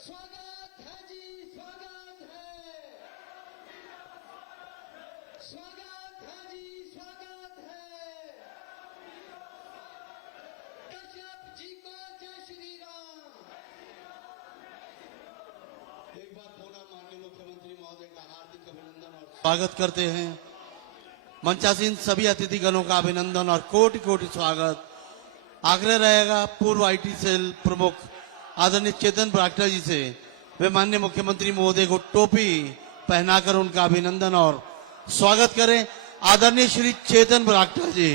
स्वागत है जी, स्वागत है, स्वागत है जी, स्वागत है। कश्यप जी को जय श्री राम। एक बार पुनः माननीय मुख्यमंत्री महोदय का हार्दिक अभिनंदन और स्वागत करते हैं। मंचासीन सभी अतिथिगणों का अभिनंदन और कोटि कोटि स्वागत। आग्रह रहेगा पूर्व आईटी सेल प्रमुख आदरणीय चेतन बरागटा जी से वे माननीय मुख्यमंत्री महोदय को टोपी पहनाकर उनका अभिनंदन और स्वागत करें। आदरणीय श्री चेतन बरागटा जी।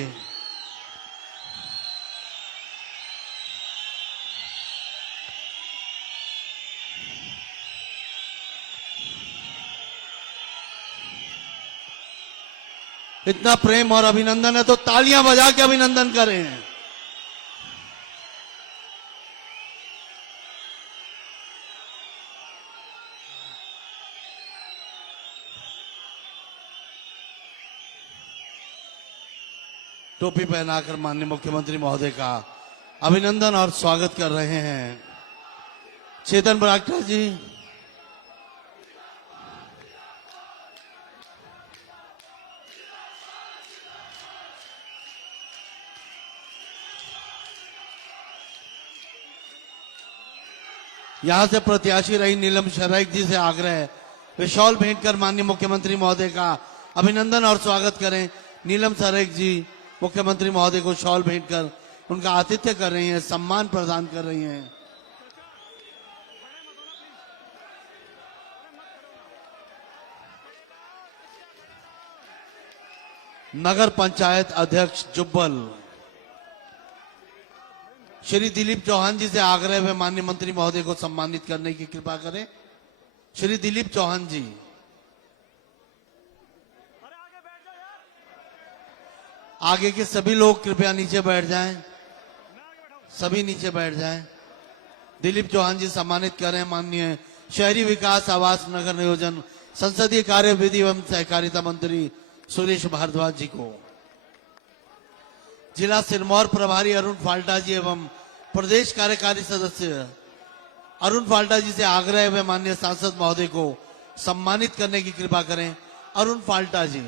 इतना प्रेम और अभिनंदन है तो तालियां बजा के अभिनंदन करें। टोपी पहनाकर माननीय मुख्यमंत्री महोदय का अभिनंदन और स्वागत कर रहे हैं चेतन बरागटा जी। यहां से प्रत्याशी रही नीलम शराइक जी से आग्रह वे शॉल भेंट कर माननीय मुख्यमंत्री महोदय का अभिनंदन और स्वागत करें। नीलम शराइक जी मुख्यमंत्री महोदय को शॉल भेंट कर उनका आतिथ्य कर रही हैं, सम्मान प्रदान कर रही हैं। नगर पंचायत अध्यक्ष जुब्बल श्री दिलीप चौहान जी से आग्रह है माननीय मंत्री महोदय को सम्मानित करने की कृपा करें। श्री दिलीप चौहान जी। आगे के सभी लोग कृपया नीचे बैठ जाएं, सभी नीचे बैठ जाएं। दिलीप चौहान जी सम्मानित करें माननीय शहरी विकास आवास नगर नियोजन संसदीय कार्य विधि एवं सहकारिता मंत्री सुरेश भारद्वाज जी को। जिला सिरमौर प्रभारी अरुण फाल्टा जी एवं प्रदेश कार्यकारी सदस्य अरुण फाल्टा जी से आग्रह है माननीय सांसद महोदय को सम्मानित करने की कृपा करें। अरुण फाल्टा जी।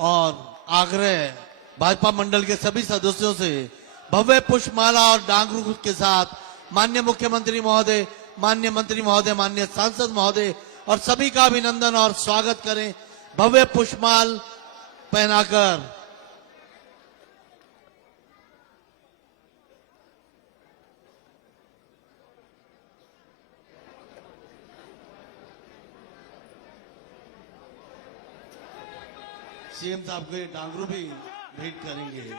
और आग्रह भाजपा मंडल के सभी सदस्यों से भव्य पुष्पमाला और डांगरू के साथ माननीय मुख्यमंत्री महोदय, माननीय मंत्री महोदय, माननीय सांसद महोदय और सभी का अभिनंदन और स्वागत करें भव्य पुष्पमाल पहनाकर। सीएम साहब को डांगरू भी भेंट करेंगे।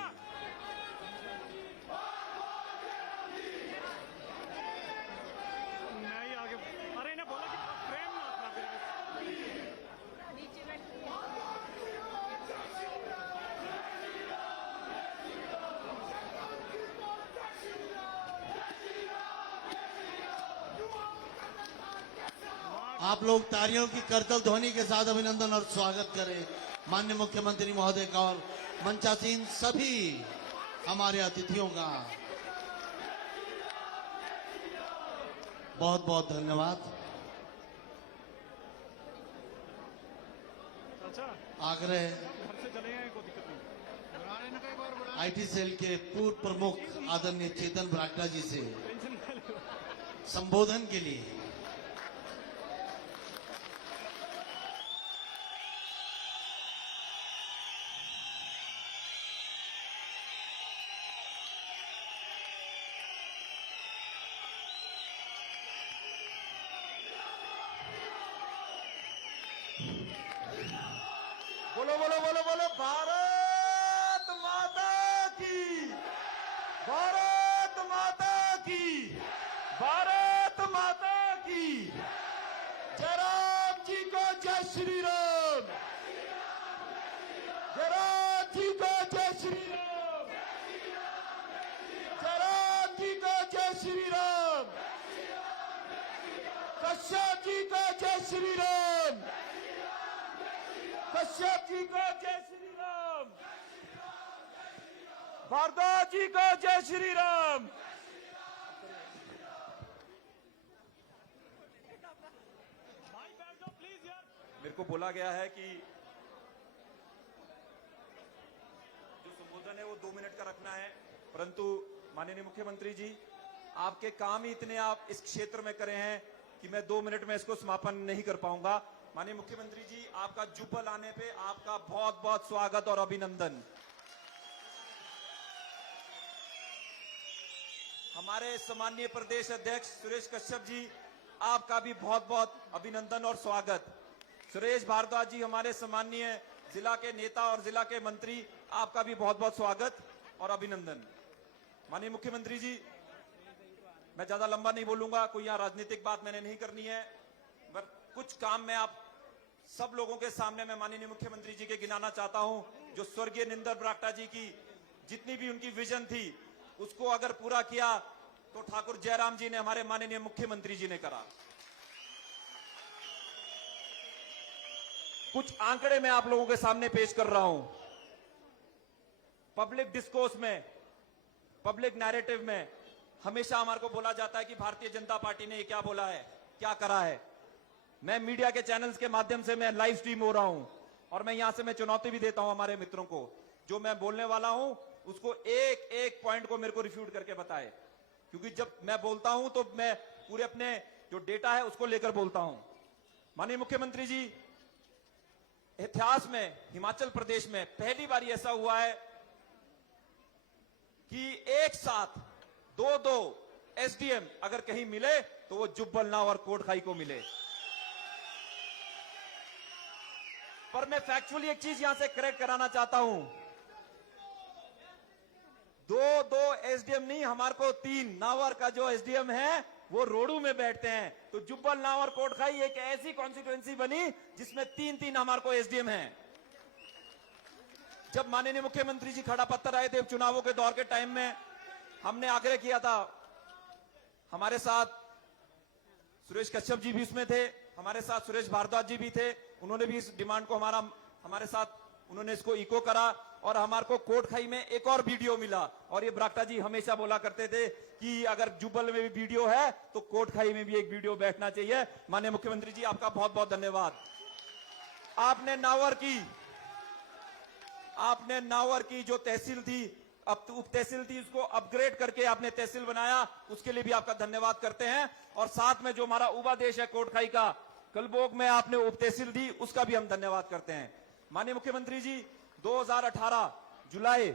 आप लोग तालियों की करतल ध्वनि के साथ अभिनंदन और स्वागत करें माननीय मुख्यमंत्री महोदय का और मंचासीन सभी हमारे अतिथियों का। बहुत बहुत धन्यवाद। आग्रह आईटी सेल के पूर्व प्रमुख आदरणीय चेतन बरागटा जी से संबोधन के लिए। बोलो बोलो बोलो बोलो भारत माता की, भारत माता की, भारत माता की। जय राम जी को जय श्री राम, जय राम जी को जय श्री राम, जय राम जी को जय श्री राम, कश्यप जी को जय श्री राम, कश्यप जी को जय श्री राम। भारद्वाज जी को जय श्री राम। मेरे को बोला गया है कि जो संबोधन है वो 2 मिनट का रखना है, परंतु माननीय मुख्यमंत्री जी, आपके काम ही इतने आप इस क्षेत्र में करे हैं कि मैं 2 मिनट में इसको समापन नहीं कर पाऊंगा। माननीय मुख्यमंत्री जी, आपका जुब्बल आने पे आपका बहुत बहुत स्वागत और अभिनंदन। हमारे सम्मानीय प्रदेश अध्यक्ष सुरेश कश्यप जी, आपका भी बहुत बहुत अभिनंदन और स्वागत। सुरेश भारद्वाज जी, हमारे सम्मानीय जिला के नेता और जिला के मंत्री, आपका भी बहुत बहुत स्वागत और अभिनंदन। माननीय मुख्यमंत्री जी, मैं ज्यादा लंबा नहीं बोलूंगा, कोई यहाँ राजनीतिक बात मैंने नहीं करनी है, पर कुछ काम मैं आप सब लोगों के सामने मैं माननीय मुख्यमंत्री जी के गिनाना चाहता हूं। जो स्वर्गीय निंदर बरागटा जी की जितनी भी उनकी विजन थी, उसको अगर पूरा किया तो ठाकुर जयराम जी ने, हमारे माननीय मुख्यमंत्री जी ने करा। कुछ आंकड़े मैं आप लोगों के सामने पेश कर रहा हूं। पब्लिक डिस्कोर्स में, पब्लिक नैरेटिव में हमेशा हमारे को बोला जाता है कि भारतीय जनता पार्टी ने ये क्या बोला है, क्या करा है। मैं मीडिया के चैनल्स के माध्यम से मैं लाइव स्ट्रीम हो रहा हूं और मैं यहां से मैं चुनौती भी देता हूं हमारे मित्रों को, जो मैं बोलने वाला हूं उसको एक एक पॉइंट को मेरे को रिफ्यूट करके बताए, क्योंकि जब मैं बोलता हूं तो मैं पूरे अपने जो डेटा है उसको लेकर बोलता हूं। माननीय मुख्यमंत्री जी, इतिहास में हिमाचल प्रदेश में पहली बार ऐसा हुआ है कि एक साथ दो एसडीएम अगर कहीं मिले तो वो जुब्बल नाव और कोटखाई को मिले। पर मैं फैक्चुअली एक चीज यहां से करेक्ट कराना चाहता हूं, दो एसडीएम नहीं, हमारे को 3 नावर का जो एसडीएम है वो रोडू में बैठते हैं। तो जुब्बल नाव और कोटखाई एक ऐसी कॉन्स्टिट्यूएंसी बनी जिसमें 3 हमारे को एसडीएम हैं। जब माननीय मुख्यमंत्री जी खड़ा पत्थर आए थे चुनावों के दौर के टाइम में, हमने आग्रह किया था, हमारे साथ सुरेश कश्यप जी भी उसमें थे, हमारे साथ सुरेश भारद्वाज जी भी थे, उन्होंने भी इस डिमांड को हमारे साथ उन्होंने इसको इको करा और हमारे को कोटखाई में एक और वीडियो मिला। और ये बरागटा जी हमेशा बोला करते थे कि अगर जुब्बल में भी वीडियो है तो कोटखाई में भी एक वीडियो बैठना चाहिए। माननीय मुख्यमंत्री जी, आपका बहुत बहुत धन्यवाद। आपने नावर की जो तहसील थी, अब उप तहसील थी, उसको अपग्रेड करके आपने तहसील बनाया, उसके लिए भी आपका धन्यवाद करते हैं। और साथ में जो हमारा उबा देश है कोटखाई का, कलबोग में आपने उप तहसील दी, उसका भी हम धन्यवाद करते हैं। माननीय मुख्यमंत्री जी, 2018 जुलाई,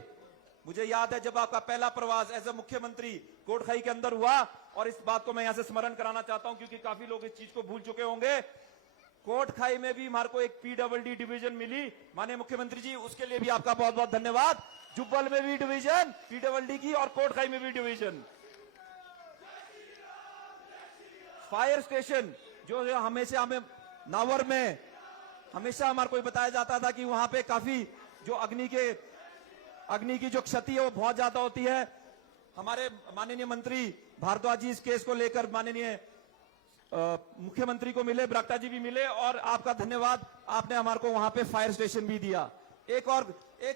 मुझे याद है जब आपका पहला प्रवास एज ए मुख्यमंत्री कोटखाई के अंदर हुआ, और इस बात को मैं यहां से स्मरण कराना चाहता हूं क्योंकि काफी लोग इस चीज को भूल चुके होंगे। कोटखाई में भी हमारे को एक पीडब्ल्यूडी डिवीजन मिली। माननीय मुख्यमंत्री जी, उसके लिए भी आपका बहुत बहुत धन्यवाद। जुब्बल में भी डिवीजन पीडब्ल्यूडी की और कोटखाई में भी डिवीजन। फायर स्टेशन जो हमेशा हमें नावर में हमेशा हमारे को बताया जाता था कि वहां पे काफी जो अग्नि की जो क्षति है वो बहुत ज्यादा होती है। हमारे माननीय मंत्री भारद्वाज जी इस केस को लेकर माननीय मुख्यमंत्री को मिले, बरागटा जी भी मिले, और आपका धन्यवाद, आपने हमारे को वहां पे फायर स्टेशन भी दिया। एक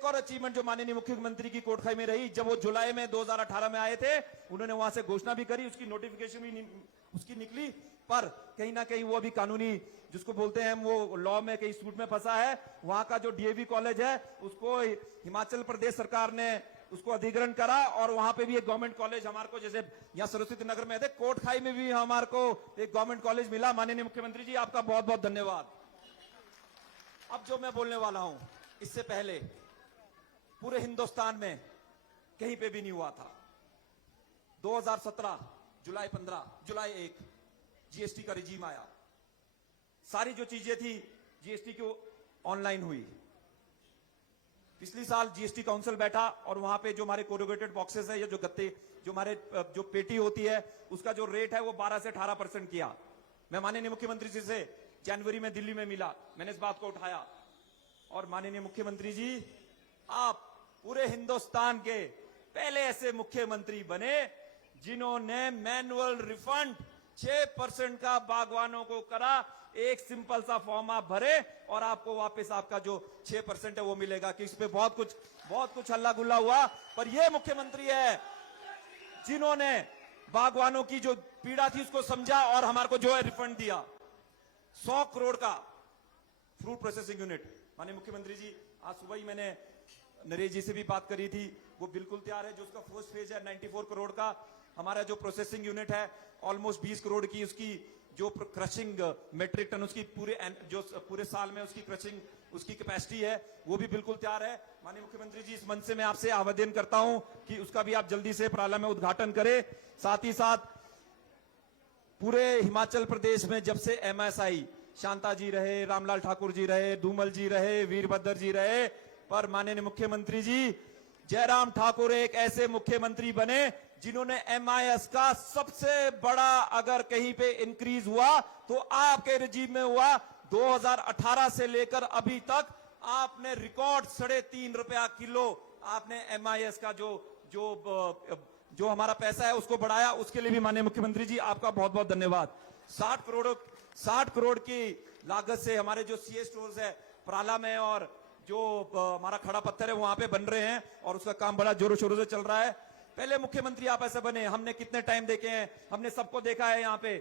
और अचीवमेंट जो माननीय मुख्यमंत्री की कोटखाई में रही, जब वो जुलाई में 2018 में आए थे, उन्होंने वहां से घोषणा भी करी, उसकी नोटिफिकेशन भी उसकी निकली, पर कहीं ना कहीं वो अभी कानूनी जिसको बोलते हैं वो लॉ में कहीं सूट में फंसा है। वहां का जो डीएवी कॉलेज है उसको हिमाचल प्रदेश सरकार ने उसको अधिग्रहण करा और वहां पे भी एक गवर्नमेंट कॉलेज हमारे को, जैसे यहाँ सरस्वती नगर में थे, कोटखाई में भी हमारे को एक गवर्नमेंट कॉलेज मिला। माननीय मुख्यमंत्री जी, आपका बहुत बहुत धन्यवाद। अब जो मैं बोलने वाला हूं, इससे पहले पूरे हिंदुस्तान में कहीं पे भी नहीं हुआ था। 2017 जुलाई 1 जीएसटी का रिजीम आया, सारी जो चीजें थी जीएसटी की ऑनलाइन हुई। पिछली साल जीएसटी काउंसिल बैठा और वहां पे जो हमारे कोरोगेटेड बॉक्सेस है या जो गत्ते, जो हमारे जो पेटी होती है, उसका जो रेट है वो 12 से 18% किया। मैं माननीय मुख्यमंत्री जी से जनवरी में दिल्ली में मिला, मैंने इस बात को उठाया और माननीय मुख्यमंत्री जी, आप पूरे हिंदुस्तान के पहले ऐसे मुख्यमंत्री बने जिन्होंने मैनुअल रिफंड 6% का बागवानों को करा। एक सिंपल सा फॉर्म आप भरे और आपको वापस आपका जो 6% है वो मिलेगा। कि इस पे बहुत कुछ हल्ला गुल्ला हुआ, पर ये मुख्यमंत्री है जिन्होंने बागवानों की जो पीड़ा थी उसको समझा और हमारे को जो है रिफंड दिया। 100 करोड़ का फ्रूट प्रोसेसिंग यूनिट। माननीय मुख्यमंत्री जी, आज सुबह ही मैंने नरेश जी से भी बात करी थी, वो बिल्कुल तैयार है। जो उसका फर्स्ट फेज है 94 करोड़ का, हमारा जो प्रोसेसिंग यूनिट है ऑलमोस्ट 20 करोड़ की उसकी जो क्रशिंग मेट्रिक टन उसकी पूरे साल में उसकी क्रशिंग उसकी कैपेसिटी है, वो भी बिल्कुल तैयार है। माननीय मुख्यमंत्री जी, इस मंच से मैं आपसे आवेदन करता हूं कि उसका भी आप जल्दी से प्राला में उद्घाटन करें। साथ ही साथ पूरे हिमाचल प्रदेश में जब से MSI, शांता जी रहे, रामलाल ठाकुर जी रहे, धूमल जी रहे, वीरभद्र जी रहे, पर माननीय मुख्यमंत्री जी जयराम ठाकुर एक ऐसे मुख्यमंत्री बने जिन्होंने MIS का सबसे बड़ा अगर कहीं पे इंक्रीज हुआ तो आपके रिजीम में हुआ। 2018 से लेकर अभी तक आपने रिकॉर्ड 3.5 रुपया किलो आपने MIS का जो हमारा पैसा है उसको बढ़ाया। उसके लिए भी माननीय मुख्यमंत्री जी आपका बहुत बहुत धन्यवाद। 60 करोड़ की लागत से हमारे जो CA स्टोर्स है प्राला में और जो हमारा खड़ा पत्थर है वहां पे बन रहे हैं और उसका काम बड़ा जोरों शोरों से चल रहा है। पहले मुख्यमंत्री आप ऐसे बने, हमने कितने टाइम देखे हैं, हमने सबको देखा है। यहाँ पे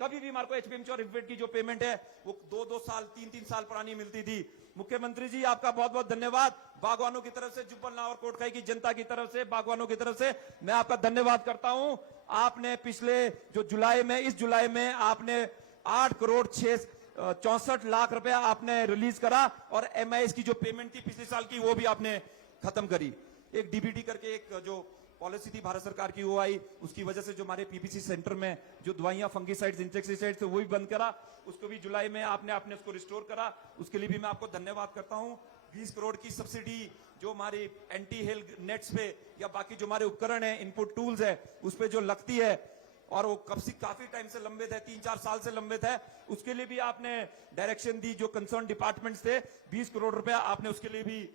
कभी भी हमारे को HPMC और रिवेट की जो पेमेंट है वो 2-2 साल 3-3 साल पुरानी मिलती थी। मुख्यमंत्री जी आपका बहुत बहुत धन्यवाद। बागवानों की तरफ से, जुब्बल और कोटखाई की जनता की तरफ से, बागवानों की तरफ से मैं आपका धन्यवाद करता हूं। आपने पिछले जो इस जुलाई में आपने 8 करोड़ 64 लाख रुपया आपने रिलीज करा और MIS की जो पेमेंट थी पिछले साल की वो भी आपने खत्म करी। एक DBT करके एक जो पॉलिसी थी भारत सरकार की वो आई, उसकी वजह से जो हमारे PPC सेंटर में जो दवाइयां फंगीसाइड्स इंसेक्टिसाइड्स वो भी बंद करा, उसको भी जुलाई में आपने उसको रिस्टोर करा। उसके लिए भी मैं आपको धन्यवाद करता हूं। 20 करोड़ की सब्सिडी जो हमारी एंटी हेल नेट्स पे या बाकी जो हमारे उपकरण है, इनपुट टूल्स है, उस पे जो लगती है और वो काफी टाइम से लंबित है, 3-4 साल से लंबित है, उसके लिए भी आपने डायरेक्शन दी। जो कंसर्न डिपार्टमेंट्स थे 20 करोड़ रुपया आपने उसके लिए भी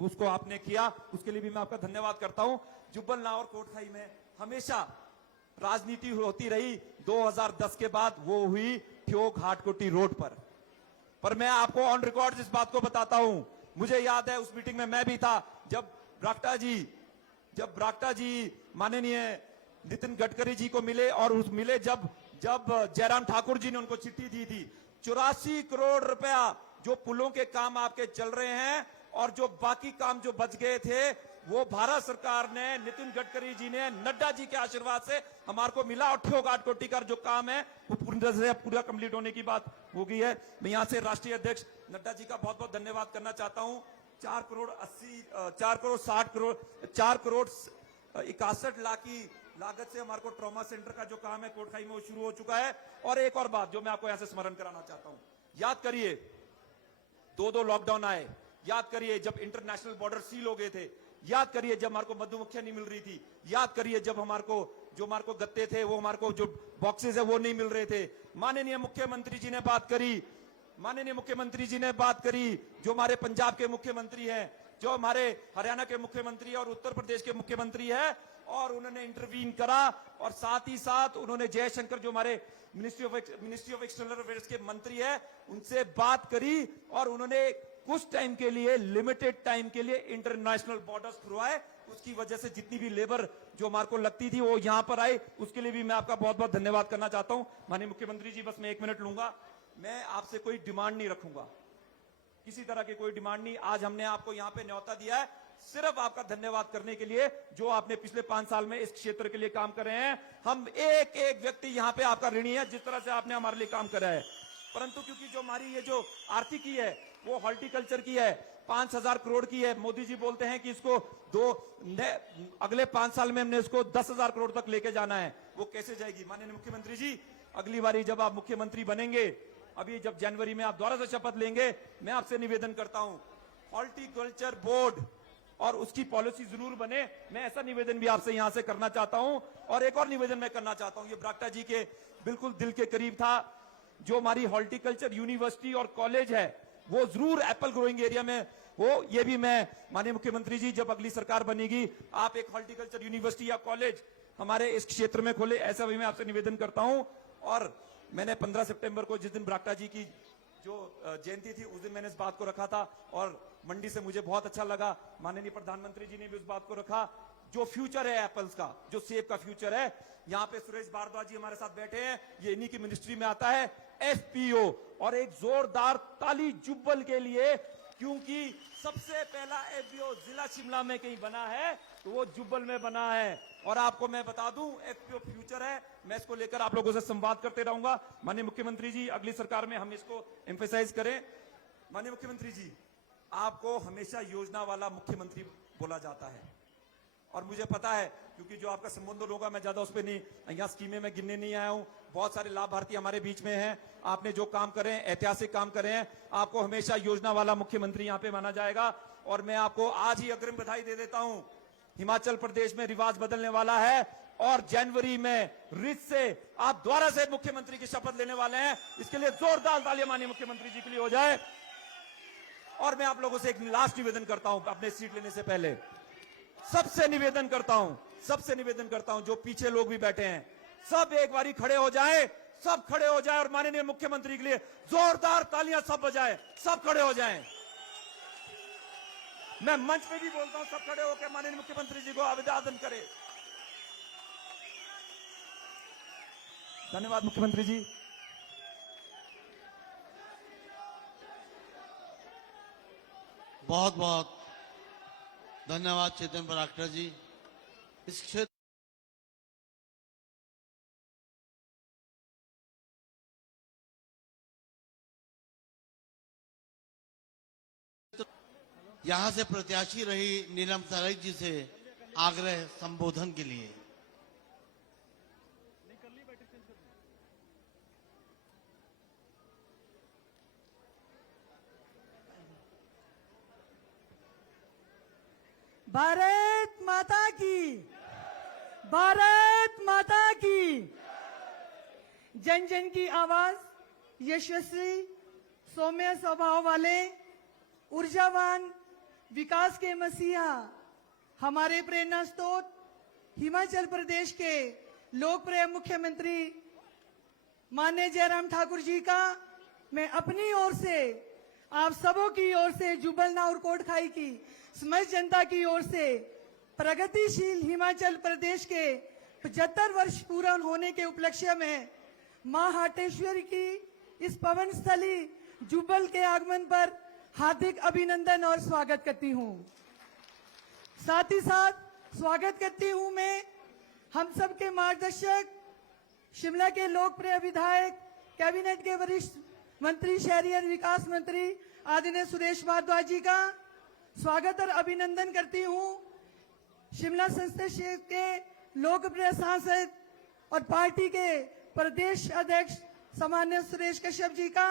उसको आपने किया, उसके लिए भी मैं आपका धन्यवाद करता हूं। जुब्बल और कोटखाई में हमेशा राजनीति होती रही। 2010 के बाद वो हुई ठियोग हाटकोटी रोड पर मैं आपको ऑन रिकॉर्ड इस बात को बताता हूं। मुझे याद है उस मीटिंग में मैं भी था जब ब्राक्टा जी माननीय नितिन गडकरी जी को मिले और जब जयराम ठाकुर जी ने उनको चिट्ठी दी थी। 84 करोड़ रुपया जो पुलों के काम आपके चल रहे हैं और जो बाकी काम जो बच गए थे वो भारत सरकार ने, नितिन गडकरी जी ने, नड्डा जी के आशीर्वाद से हमारे को मिला। और ठियोग हाटकोटी का जो काम है वो पूरा कंप्लीट होने की बात हो गई है। मैं यहाँ से राष्ट्रीय अध्यक्ष नड्डा जी का बहुत बहुत धन्यवाद करना चाहता हूँ। 4 करोड़ 61 लाख की लागत से हमारे को ट्रॉमा सेंटर का जो काम है कोटखाई में वो शुरू हो चुका है। और एक और बात जो मैं आपको यहां से स्मरण कराना चाहता हूं, याद करिए 2 लॉकडाउन आए, याद करिए जब इंटरनेशनल बॉर्डर सील हो गए थे, याद करिए जब हमारे को मधुमक्खियां नहीं मिल रही थी, याद करिए जब हमारे को गत्ते थे वो हमारे को जो बॉक्सेस है वो नहीं मिल रहे थे। माननीय मुख्यमंत्री जी ने बात करी, जो हमारे पंजाब के मुख्यमंत्री हैं, जो हमारे हरियाणा के मुख्यमंत्री और उत्तर प्रदेश के मुख्यमंत्री है, और उन्होंने इंटरवीन करा। और साथ ही साथ उन्होंने जयशंकर जो हमारे मिनिस्ट्री ऑफ एक्सटर्नल अफेयर्स के मंत्री है उनसे बात करी और उन्होंने कुछ टाइम के लिए, लिमिटेड टाइम के लिए इंटरनेशनल बॉर्डर्स खुलवाए। उसकी वजह से जितनी भी लेबर जो हमारे को लगती थी वो यहां पर आई। उसके लिए भी मैं आपका बहुत बहुत धन्यवाद करना चाहता हूं। माननीय मुख्यमंत्री जी, बस मैं 1 मिनट लूंगा। मैं आपसे कोई डिमांड नहीं रखूंगा, किसी तरह की कोई डिमांड नहीं। आज हमने आपको यहां पे न्योता दिया है सिर्फ आपका धन्यवाद करने के लिए, जो आपने पिछले 5 साल में इस क्षेत्र के लिए काम कर रहे हैं। हम एक एक व्यक्ति यहां पे आपका ऋणी है, जिस तरह से आपने हमारे लिए काम करा है। परंतु क्योंकि जो हमारी ये जो आर्थिकी है वो हॉर्टिकल्चर की है, 5000 करोड़ की है। मोदी जी बोलते हैं कि इसको अगले 5 साल में हमने इसको 10,000 करोड़ तक लेके जाना है। वो कैसे जाएगी? माननीय मुख्यमंत्री जी, अगली बारी जब आप मुख्यमंत्री बनेंगे, अभी जब जनवरी में आप दोबारा से शपथ लेंगे, मैं आपसे निवेदन करता हूं हॉर्टिकल्चर बोर्ड और उसकी पॉलिसी जरूर बने। मैं ऐसा निवेदन भी आपसे यहां से करना चाहता हूं। और एक और निवेदन मैं करना चाहता हूं, ये ब्राक्टा जी के बिल्कुल दिल के करीब था। जो हमारी हॉर्टिकल्चर यूनिवर्सिटी और कॉलेज है वो जरूर एप्पल ग्रोइंग एरिया में हो। ये भी मैं माननीय मुख्यमंत्री जी, जब अगली सरकार बनेगी, आप एक हॉर्टिकल्चर यूनिवर्सिटी या कॉलेज हमारे इस क्षेत्र में खोले, ऐसा भी मैं आपसे निवेदन करता हूं। और मैंने 15 सितंबर को जिस दिन बरागटा जी की जो जयंती थी उस दिन मैंने इस बात को रखा था और मंडी से मुझे बहुत अच्छा लगा, माननीय प्रधानमंत्री जी ने भी उस बात को रखा। जो फ्यूचर है एप्पल्स का, जो सेब का फ्यूचर है, यहाँ पे सुरेश भारद्वाज जी हमारे साथ बैठे हैं, ये इन्हीं की मिनिस्ट्री में आता है, एफपीओ। और एक जोरदार ताली जुब्बल के लिए, क्योंकि सबसे पहला एफपीओ जिला शिमला में कहीं बना है तो वो जुब्बल में बना है। और आपको मैं बता दूं, एफपीओ फ्यूचर है, मैं इसको लेकर आप लोगों से संवाद करते रहूंगा। माननीय मुख्यमंत्री जी, अगली सरकार में हम इसको एम्फेसाइज करें। माननीय मुख्यमंत्री जी, आपको हमेशा योजना वाला मुख्यमंत्री बोला जाता है और मुझे पता है, क्योंकि जो आपका संबोधन होगा, मैं ज्यादा उस पर नहीं, यहाँ स्कीमें मैं गिनने नहीं आया हूं, बहुत सारे लाभार्थी हमारे बीच में हैं, आपने जो काम करे हैं, ऐतिहासिक काम करे हैं, आपको हमेशा योजना वाला मुख्यमंत्री यहाँ पे माना जाएगा। और मैं आपको आज ही अग्रिम बधाई दे देता हूं, हिमाचल प्रदेश में रिवाज बदलने वाला है और जनवरी में रिच से आप दोबारा से मुख्यमंत्री की शपथ लेने वाले हैं। इसके लिए जोरदार तालियां माननीय मुख्यमंत्री जी के लिए हो जाए। और मैं आप लोगों से एक लास्ट निवेदन करता हूं अपने सीट लेने से पहले, सबसे निवेदन करता हूं, जो पीछे लोग भी बैठे हैं, सब एक बारी खड़े हो जाएं, सब खड़े हो जाएं और माननीय मुख्यमंत्री के लिए जोरदार तालियां सब बजाएं, सब खड़े हो जाएं। मैं मंच पे भी बोलता हूं, सब खड़े होकर माननीय मुख्यमंत्री जी को अभिवादन करें। धन्यवाद मुख्यमंत्री जी। बहुत बहुत धन्यवाद चेतन बरागटा जी। इस क्षेत्र यहां से प्रत्याशी रही नीलम सराय जी से आग्रह संबोधन के लिए। भारत माता की, भारत माता की। जन जन की आवाज, यशस्वी, सौम्य स्वभाव वाले, ऊर्जावान, विकास के मसीहा, हमारे प्रेरणा स्रोत हिमाचल प्रदेश के लोकप्रिय मुख्यमंत्री माननीय जयराम ठाकुर जी का मैं अपनी ओर से, आप सबों की ओर से, जुब्बल नाउर कोटखाई की समस्त जनता की ओर से प्रगतिशील हिमाचल प्रदेश के 75 वर्ष पूरा होने के उपलक्ष्य में मां हाटेश्वरी की इस पवन स्थली जुब्बल के आगमन पर हार्दिक अभिनंदन और स्वागत करती हूं। साथ ही साथ स्वागत करती हूं मैं हम सब के मार्गदर्शक, शिमला के लोकप्रिय विधायक, कैबिनेट के वरिष्ठ मंत्री, शहरी और विकास मंत्री आदरणीय सुरेश भारद्वाज जी का स्वागत और अभिनंदन करती हूं। शिमला संसदीय क्षेत्र के लोकप्रिय सांसद और पार्टी के प्रदेश अध्यक्ष सामान्य सुरेश कश्यप जी का,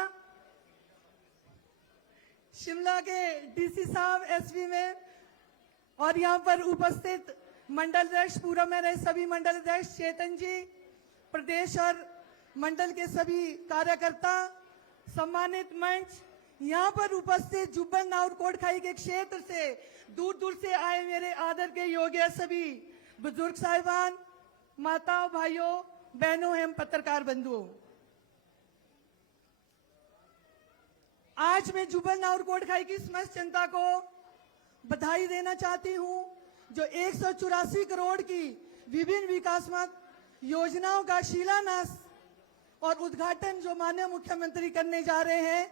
शिमला के डीसी साहब, एसपी में और यहाँ पर उपस्थित मंडल अध्यक्ष, पूर्व में रहे सभी मंडल अध्यक्ष, चेतन जी, प्रदेश और मंडल के सभी कार्यकर्ता, सम्मानित मंच, यहाँ पर उपस्थित जुब्बल नाउर कोटखाई के क्षेत्र से दूर दूर से आए मेरे आदर के योग्य सभी बुजुर्ग साहिबान, माताओं, भाइयों, बहनों एवं पत्रकार बंधुओं, आज मैं जुब्बल नाउर कोटखाई की समस्त जनता को बधाई देना चाहती हूं, जो 184 करोड़ की विभिन्न विकासात्मक योजनाओं का शिलान्यास और उद्घाटन जो माननीय मुख्यमंत्री करने जा रहे हैं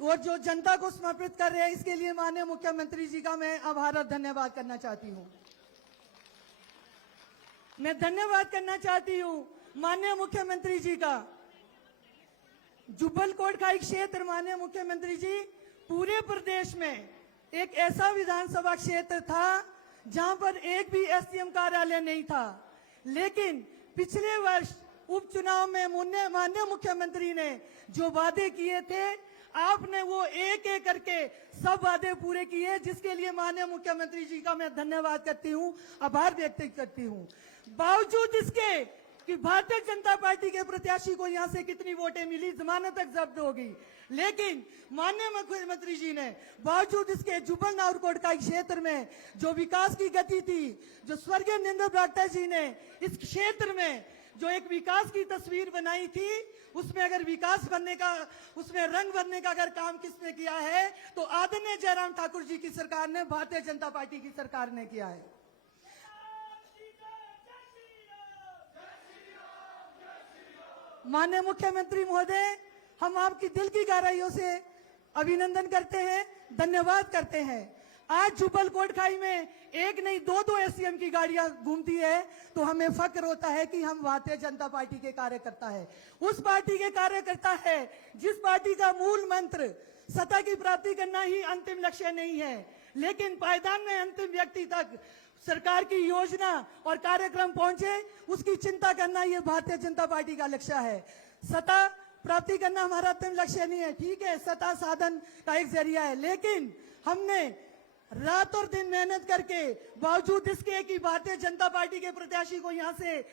और जो जनता को समर्पित कर रहे हैं, इसके लिए माननीय मुख्यमंत्री जी का मैं आभार और धन्यवाद करना चाहती हूं। मैं धन्यवाद करना चाहती हूं माननीय मुख्यमंत्री जी का। जुब्बल कोटखाई क्षेत्र, माननीय मुख्यमंत्री जी, पूरे प्रदेश में एक ऐसा विधानसभा क्षेत्र था जहां पर एक भी एसडीएम कार्यालय नहीं था, लेकिन पिछले वर्ष उपचुनाव में माननीय मुख्यमंत्री ने जो वादे किए थे, आपने वो एक एक करके सब वादे पूरे किए, जिसके लिए माननीय मुख्यमंत्री जी का मैं धन्यवाद करती हूं, आभार व्यक्त करती हूं। बावजूद इसके कि भारतीय जनता पार्टी के प्रत्याशी को यहां से कितनी वोटें मिली, जमानत तक जब्त होगी। लेकिन माननीय मुख्यमंत्री जी ने बावजूद इसके जुब्बल नाउरकोट का क्षेत्र में जो विकास की गति थी, जो स्वर्गीय नरेंद्र बरागटा जी ने इस क्षेत्र में जो एक विकास की तस्वीर बनाई थी, उसमें अगर विकास बनने का, उसमें रंग भरने का अगर काम किसने किया है तो आदरणीय जयराम ठाकुर जी की सरकार ने, भारतीय जनता पार्टी की सरकार ने किया है। माननीय मुख्यमंत्री महोदय, हम आपकी दिल की गहराइयों से अभिनंदन करते हैं, धन्यवाद करते हैं। आज जुब्बल कोटखाई में एक नहीं दो एससीएम की गाड़ियां घूमती है तो हमें फक्र होता है कि हम भारतीय जनता पार्टी के कार्यकर्ता है, उस पार्टी के कार्यकर्ता है जिस पार्टी का मूल मंत्र सत्ता की प्राप्ति करना ही अंतिम लक्ष्य नहीं है, लेकिन पायदान में अंतिम व्यक्ति तक सरकार की योजना और कार्यक्रम पहुंचे, उसकी चिंता करना ये भारतीय जनता पार्टी का लक्ष्य है। सत्ता प्राप्ति करना हमारा अंतिम लक्ष्य नहीं है, ठीक है, सत्ता साधन का एक जरिया है, लेकिन हमने रात और दिन मेहनत करके बावजूद इसके कि भारतीय जनता पार्टी के प्रत्याशी को यहां से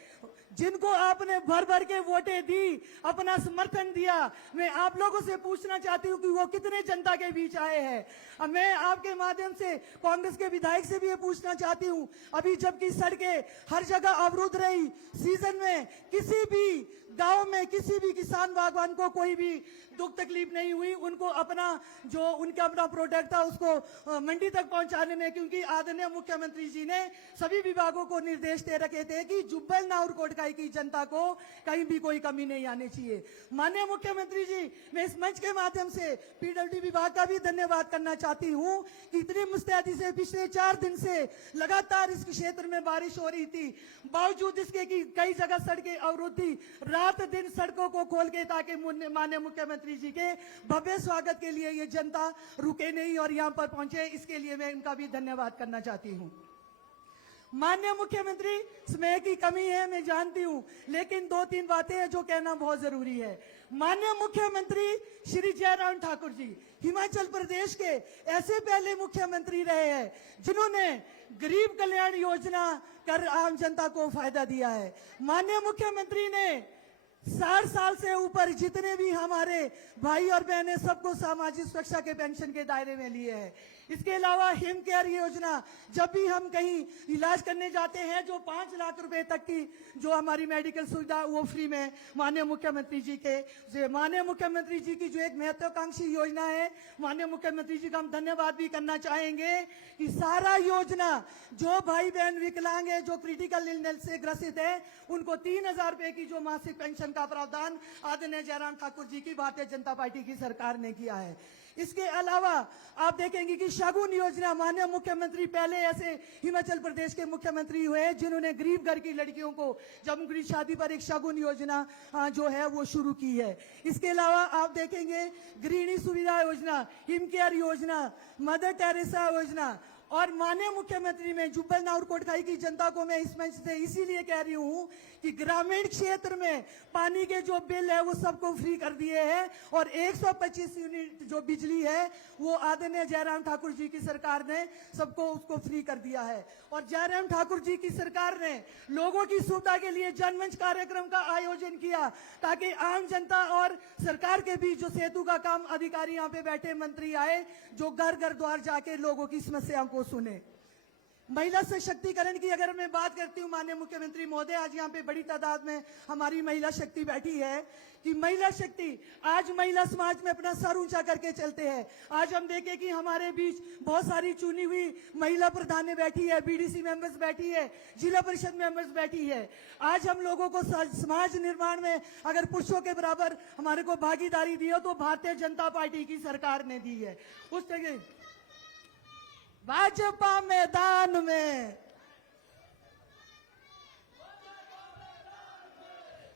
जिनको आपने भर भर के वोटें दी, अपना समर्थन दिया, मैं आप लोगों से पूछना चाहती हूं कि वो कितने जनता के बीच आए हैं। अब मैं आपके माध्यम से कांग्रेस के विधायक से भी ये पूछना चाहती हूं, अभी जबकि सड़कें हर जगह अवरुद्ध रही, सीजन में किसी भी गांव में किसी भी किसान बागवान को कोई भी दुख तकलीफ नहीं हुई, उनको अपना जो उनका अपना प्रोडक्ट था उसको मंडी तक पहुंचाने में, क्योंकि आदरणीय मुख्यमंत्री जी ने सभी विभागों को निर्देश दे रखे थे कि जुब्बल नाउरकोटखाई की जनता को कहीं भी कोई कमी नहीं आनी चाहिए। माननीय मुख्यमंत्री जी, मैं इस मंच के माध्यम से पीडब्ल्यूडी विभाग का भी धन्यवाद करना चाहती हूं कि इतनी मुस्तैदी से पिछले 4 दिन से लगातार इस क्षेत्र में बारिश हो रही थी, बावजूद इसके कि कई जगह सड़कें अवरुद्ध थी, रात दिन सड़कों को खोल के ताकि माननीय मुख्यमंत्री जी के भव्य स्वागत के लिए ये जनता रुके नहीं और यहां पर पहुंचे, इसके लिए मैं इनका भी धन्यवाद करना चाहती हूं। माननीय मुख्यमंत्री, समय की कमी है मैं जानती हूं, लेकिन 2-3 बातें हैं जो कहना बहुत जरूरी है। माननीय मुख्यमंत्री श्री जयराम ठाकुर जी हिमाचल प्रदेश के ऐसे पहले मुख्यमंत्री रहे हैं जिन्होंने गरीब कल्याण योजना कर आम जनता को फायदा दिया है। माननीय मुख्यमंत्री ने 60 साल से ऊपर जितने भी हमारे भाई और बहनें सबको सामाजिक सुरक्षा के पेंशन के दायरे में लिए हैं। इसके अलावा हिम केयर योजना, जब भी हम कहीं इलाज करने जाते हैं जो 5 लाख रुपए तक की जो हमारी मेडिकल सुविधा वो फ्री में माननीय मुख्यमंत्री जी के, माननीय मुख्यमंत्री जी की जो एक महत्वाकांक्षी योजना है, माननीय मुख्यमंत्री जी का हम धन्यवाद भी करना चाहेंगे कि सारा योजना जो भाई बहन विकलांग है, जो क्रिटिकल इलनेस से ग्रसित है, उनको 3000 रुपए की जो मासिक पेंशन का प्रावधान आदरणीय जयराम ठाकुर जी की भारतीय जनता पार्टी की सरकार ने किया है। इसके अलावा आप देखेंगे कि शगुन योजना, माननीय मुख्यमंत्री पहले ऐसे हिमाचल प्रदेश के मुख्यमंत्री हुए जिन्होंने गरीब घर की लड़कियों को जब उनकी शादी पर एक शगुन योजना जो है वो शुरू की है। इसके अलावा आप देखेंगे गृहिणी सुविधा योजना, हिम केयर योजना, मदर टेरेसा योजना, और माननीय मुख्यमंत्री में जुब्बल नाउरकोटखाई की जनता को मैं इस मंच से इसीलिए कह रही हूं कि ग्रामीण क्षेत्र में पानी के जो बिल है वो सबको फ्री कर दिए हैं और 125 यूनिट जो बिजली है वो आदरणीय जयराम ठाकुर जी की सरकार ने सबको उसको फ्री कर दिया है। और जयराम ठाकुर जी की सरकार ने लोगों की सुविधा के लिए जनमंच कार्यक्रम का आयोजन किया ताकि आम जनता और सरकार के बीच जो सेतु का काम अधिकारी यहाँ पे बैठे मंत्री आए जो घर घर द्वार जाके लोगों की समस्याओं को सुने। महिला सशक्तिकरण की अगर मैं बात करती हूँ माननीय मुख्यमंत्री महोदय, आज यहाँ पे बड़ी तादाद में हमारी महिला शक्ति बैठी है कि महिला शक्ति आज महिला समाज में अपना सर ऊंचा करके चलते हैं। आज हम देखें कि हमारे बीच बहुत सारी चुनी हुई महिला प्रधानें बैठी है, बीडीसी मेंबर्स बैठी है, जिला परिषद मेंबर्स बैठी है। आज हम लोगों को समाज निर्माण में अगर पुरुषों के बराबर हमारे को भागीदारी दी हो तो भारतीय जनता पार्टी की सरकार ने दी है। उस तरह भाजपा मैदान में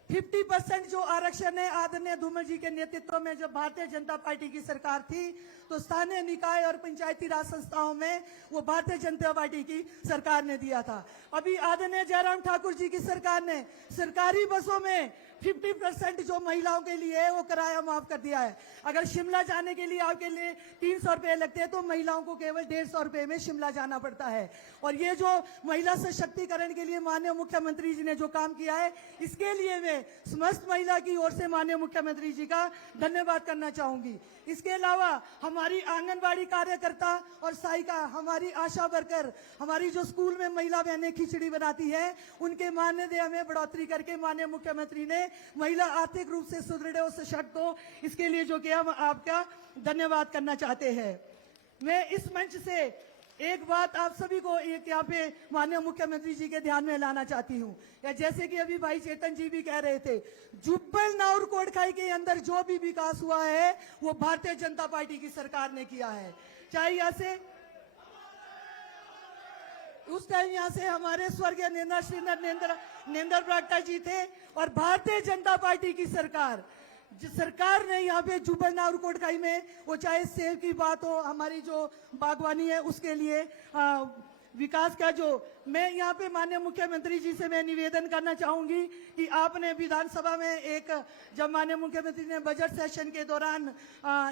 50% जो आरक्षण है आदरणीय धूमल जी के नेतृत्व में जब भारतीय जनता पार्टी की सरकार थी तो स्थानीय निकाय और पंचायती राज संस्थाओं में वो भारतीय जनता पार्टी की सरकार ने दिया था। अभी आदरणीय जयराम ठाकुर जी की सरकार ने सरकारी बसों में 50% जो महिलाओं के लिए है वो किराया माफ कर दिया है। अगर शिमला जाने के लिए आपके लिए 300 रुपए लगते हैं तो महिलाओं को केवल 150 रुपए में शिमला जाना पड़ता है। और ये जो महिला सशक्तिकरण के लिए माननीय मुख्यमंत्री जी ने जो काम किया है, इसके लिए मैं समस्त महिला की ओर से माननीय मुख्यमंत्री जी का धन्यवाद करना चाहूंगी। इसके अलावा हमारी आंगनबाड़ी कार्यकर्ता और सहायिका, हमारी आशा वर्कर, हमारी जो स्कूल में महिला बहनें खिचड़ी बनाती है, उनके मानदेय में बढ़ोतरी करके माननीय मुख्यमंत्री ने महिला आर्थिक रूप से सुदृढ़ और सशक्त हो, इसके लिए जो किया, आपका धन्यवाद करना चाहते हैं। मैं इस मंच से एक बात आप सभी को एक यहाँ पे माननीय मुख्यमंत्री जी के ध्यान में लाना चाहती हूँ। या जैसे कि अभी भाई चेतन जी भी कह रहे थे, जुब्बल नाउर कोटखाई के अंदर जो भी विकास हुआ है वो भारतीय जनता पार्टी की सरकार ने किया है। चाहे यहाँ से उस टाइम यहाँ से हमारे स्वर्गीय नेंद्र बरागटा जी थे और भारतीय जनता पार्टी की सरकार ने यहाँ पे जुब्बल नाउर कोटखाई में, वो चाहे सेब की बात हो, हमारी जो बागवानी है उसके लिए विकास का, जो मैं यहाँ पे माननीय मुख्यमंत्री जी से मैं निवेदन करना चाहूंगी कि आपने विधानसभा में जब माननीय मुख्यमंत्री ने बजट सेशन के दौरान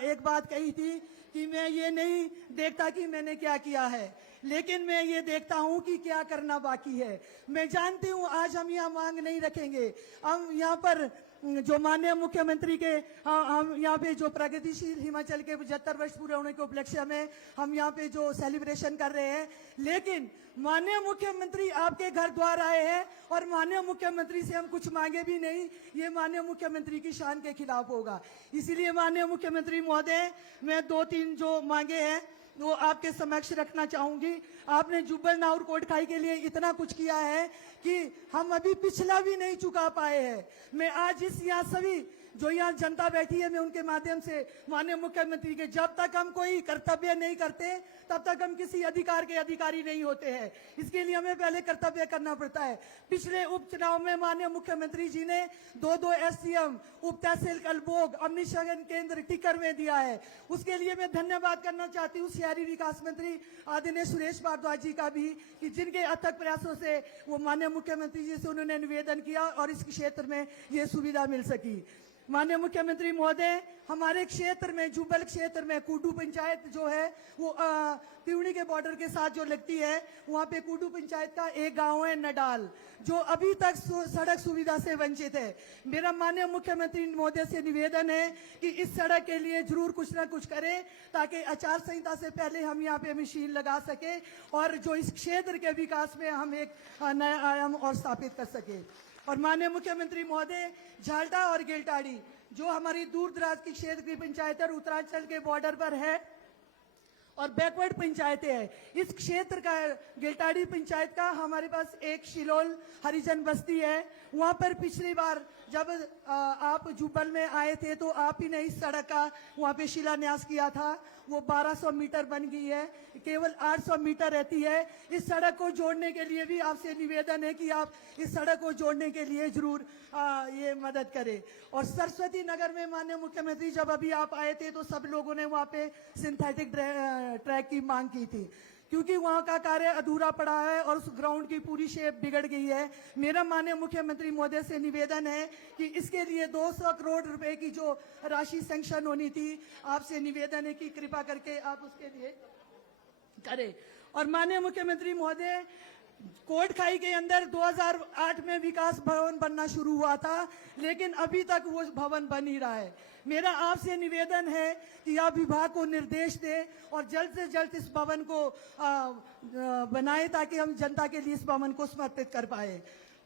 एक बात कही थी कि मैं ये नहीं देखता कि मैंने क्या किया है, लेकिन मैं ये देखता हूं कि क्या करना बाकी है। मैं जानती हूं आज हम यहाँ मांग नहीं रखेंगे, हम यहाँ पर जो माननीय मुख्यमंत्री के हम यहाँ पे जो प्रगतिशील हिमाचल के 75 वर्ष पूरे होने के उपलक्ष्य में हम यहाँ पे जो सेलिब्रेशन कर रहे हैं, लेकिन माननीय मुख्यमंत्री आपके घर द्वार आए हैं और माननीय मुख्यमंत्री से हम कुछ मांगे भी नहीं, ये माननीय मुख्यमंत्री की शान के खिलाफ होगा। इसीलिए माननीय मुख्यमंत्री महोदय, मैं 2-3 जो मांगे हैं वो आपके समक्ष रखना चाहूंगी। आपने जुब्बल नाउर कोटखाई के लिए इतना कुछ किया है कि हम अभी पिछला भी नहीं चुका पाए हैं। मैं आज इस यहाँ सभी जो यहाँ जनता बैठी है, मैं उनके माध्यम से माननीय मुख्यमंत्री के, जब तक हम कोई कर्तव्य नहीं करते तब तक हम किसी अधिकार के अधिकारी नहीं होते हैं। इसके लिए हमें पहले कर्तव्य करना पड़ता है। पिछले उपचुनाव में माननीय मुख्यमंत्री जी ने 2 SCM उप तहसील कलबोग, अग्निशमन केंद्र टिकर में दिया है। उसके लिए मैं धन्यवाद करना चाहती हूँ शहरी विकास मंत्री आदरणीय सुरेश भारद्वाज जी का भी, कि जिनके अथक प्रयासों से वो माननीय मुख्यमंत्री जी से उन्होंने निवेदन किया और इस क्षेत्र में ये सुविधा मिल सकी। माननीय मुख्यमंत्री महोदय, हमारे क्षेत्र में, जुब्बल क्षेत्र में कुडू पंचायत जो है वो तिवड़ी के बॉर्डर के साथ जो लगती है, वहाँ पे कुडू पंचायत का एक गांव है नडाल, जो अभी तक सड़क सुविधा से वंचित है। मेरा माननीय मुख्यमंत्री महोदय से निवेदन है कि इस सड़क के लिए जरूर कुछ ना कुछ करें, ताकि आचार संहिता से पहले हम यहाँ पे मशीन लगा सके और जो इस क्षेत्र के विकास में हम एक नया आयाम और स्थापित कर सके। और माननीय मुख्यमंत्री महोदय, झाल्टा और गिलटाड़ी जो हमारी दूर दराज की क्षेत्र की पंचायत और उत्तरांचल के बॉर्डर पर है और बैकवर्ड पंचायतें हैं, इस क्षेत्र का गिलटाड़ी पंचायत का हमारे पास एक शिलोल हरिजन बस्ती है। वहां पर पिछली बार जब आप जुब्बल में आए थे तो आप ही ने इस सड़क का वहां पे शिलान्यास किया था। वो 1200 मीटर बन गई है, केवल 800 मीटर रहती है। इस सड़क को जोड़ने के लिए भी आपसे निवेदन है कि आप इस सड़क को जोड़ने के लिए जरूर ये मदद करें। और सरस्वती नगर में माननीय मुख्यमंत्री जब अभी आप आए थे तो सब लोगों ने वहाँ पे सिंथेटिक ट्रैक की मांग की थी, क्योंकि वहां का कार्य अधूरा पड़ा है और उस ग्राउंड की पूरी शेप बिगड़ गई है। मेरा माननीय मुख्यमंत्री महोदय से निवेदन है कि इसके लिए 200 करोड़ रुपए की जो राशि सैंक्शन होनी थी, आपसे निवेदन है कि कृपा करके आप उसके लिए करें। और माननीय मुख्यमंत्री महोदय, कोटखाई के अंदर 2008 में विकास भवन बनना शुरू हुआ था, लेकिन अभी तक वो भवन बन ही रहा है। मेरा आपसे निवेदन है कि आप विभाग को निर्देश दें और जल्द से जल्द इस भवन को बनाएं, ताकि हम जनता के लिए इस भवन को समर्पित कर पाए।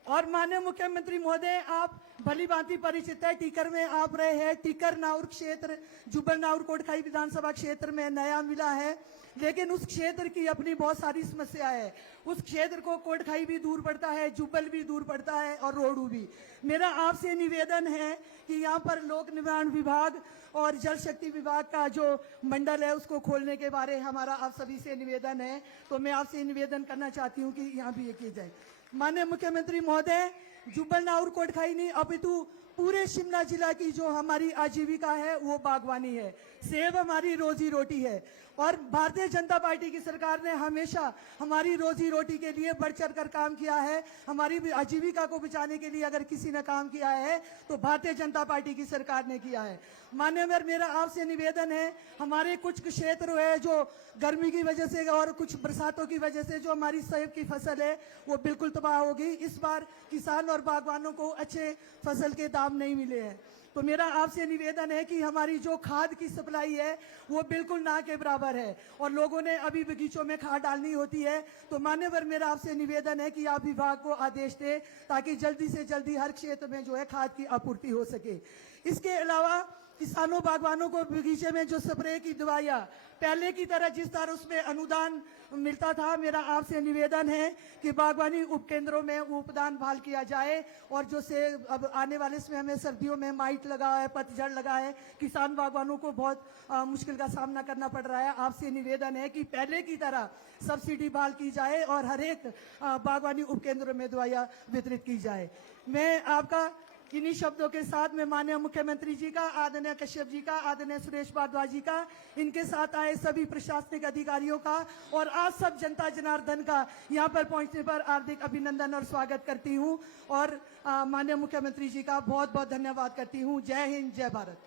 और माननीय मुख्यमंत्री महोदय, आप भली भांति परिचित है, टीकर में आप रहे हैं। टीकर नाउर क्षेत्र जुब्बल नाउर कोटखाई विधानसभा क्षेत्र में नया मिला है, लेकिन उस क्षेत्र की अपनी बहुत सारी समस्या है। उस क्षेत्र को कोटखाई भी दूर पड़ता है, जुब्बल भी दूर पड़ता है और रोडू भी। मेरा आपसे निवेदन है कि यहाँ पर लोक निर्माण विभाग और जल शक्ति विभाग का जो मंडल है उसको खोलने के बारे हमारा आप सभी से निवेदन है। तो मैं आपसे निवेदन करना चाहती हूँ कि यहाँ भी ये किया जाए। माननीय मुख्यमंत्री महोदय, जुब्बल नाउर कोटखाई नहीं अपितु पूरे शिमला जिला की जो हमारी आजीविका है वो बागवानी है। सेब हमारी रोजी रोटी है और भारतीय जनता पार्टी की सरकार ने हमेशा हमारी रोजी रोटी के लिए बढ़ चढ़ कर काम किया है। हमारी भी आजीविका को बचाने के लिए अगर किसी ने काम किया है तो भारतीय जनता पार्टी की सरकार ने किया है। माननीय मेयर, मेरा आपसे निवेदन है, हमारे कुछ क्षेत्र है जो गर्मी की वजह से और कुछ बरसातों की वजह से जो हमारी सेब की फसल है वो बिल्कुल तबाह होगी। इस बार किसान और बागवानों को अच्छे फसल के दाम नहीं मिले हैं। तो मेरा आपसे निवेदन है कि हमारी जो खाद की सप्लाई है वो बिल्कुल ना के बराबर है और लोगों ने अभी बगीचों में खाद डालनी होती है। तो मान्यवर, मेरा आपसे निवेदन है कि आप विभाग को आदेश दें ताकि जल्दी से जल्दी हर क्षेत्र में जो है खाद की आपूर्ति हो सके। इसके अलावा किसानों बागवानों को बगीचे में जो स्प्रे की दवाइयाँ पहले की तरह जिस तरह उसमें अनुदान मिलता था, मेरा आपसे निवेदन है कि बागवानी उपकेंद्रों में उपदान बहाल किया जाए और जो से अब आने वाले समय में सर्दियों में माइट लगा है, पतझड़ लगा है, किसान बागवानों को बहुत मुश्किल का सामना करना पड़ रहा है। आपसे निवेदन है कि पहले की तरह सब्सिडी बहाल की जाए और हर एक बागवानी उपकेंद्रों में दवाइयाँ वितरित की जाए। मैं आपका इन्हीं शब्दों के साथ में माननीय मुख्यमंत्री जी का, आदरणीय कश्यप जी का, आदरणीय सुरेश भारद्वाज जी का, इनके साथ आए सभी प्रशासनिक अधिकारियों का और आप सब जनता जनार्दन का यहाँ पर पहुंचने पर हार्दिक अभिनंदन और स्वागत करती हूँ और माननीय मुख्यमंत्री जी का बहुत बहुत धन्यवाद करती हूँ। जय हिंद, जय भारत।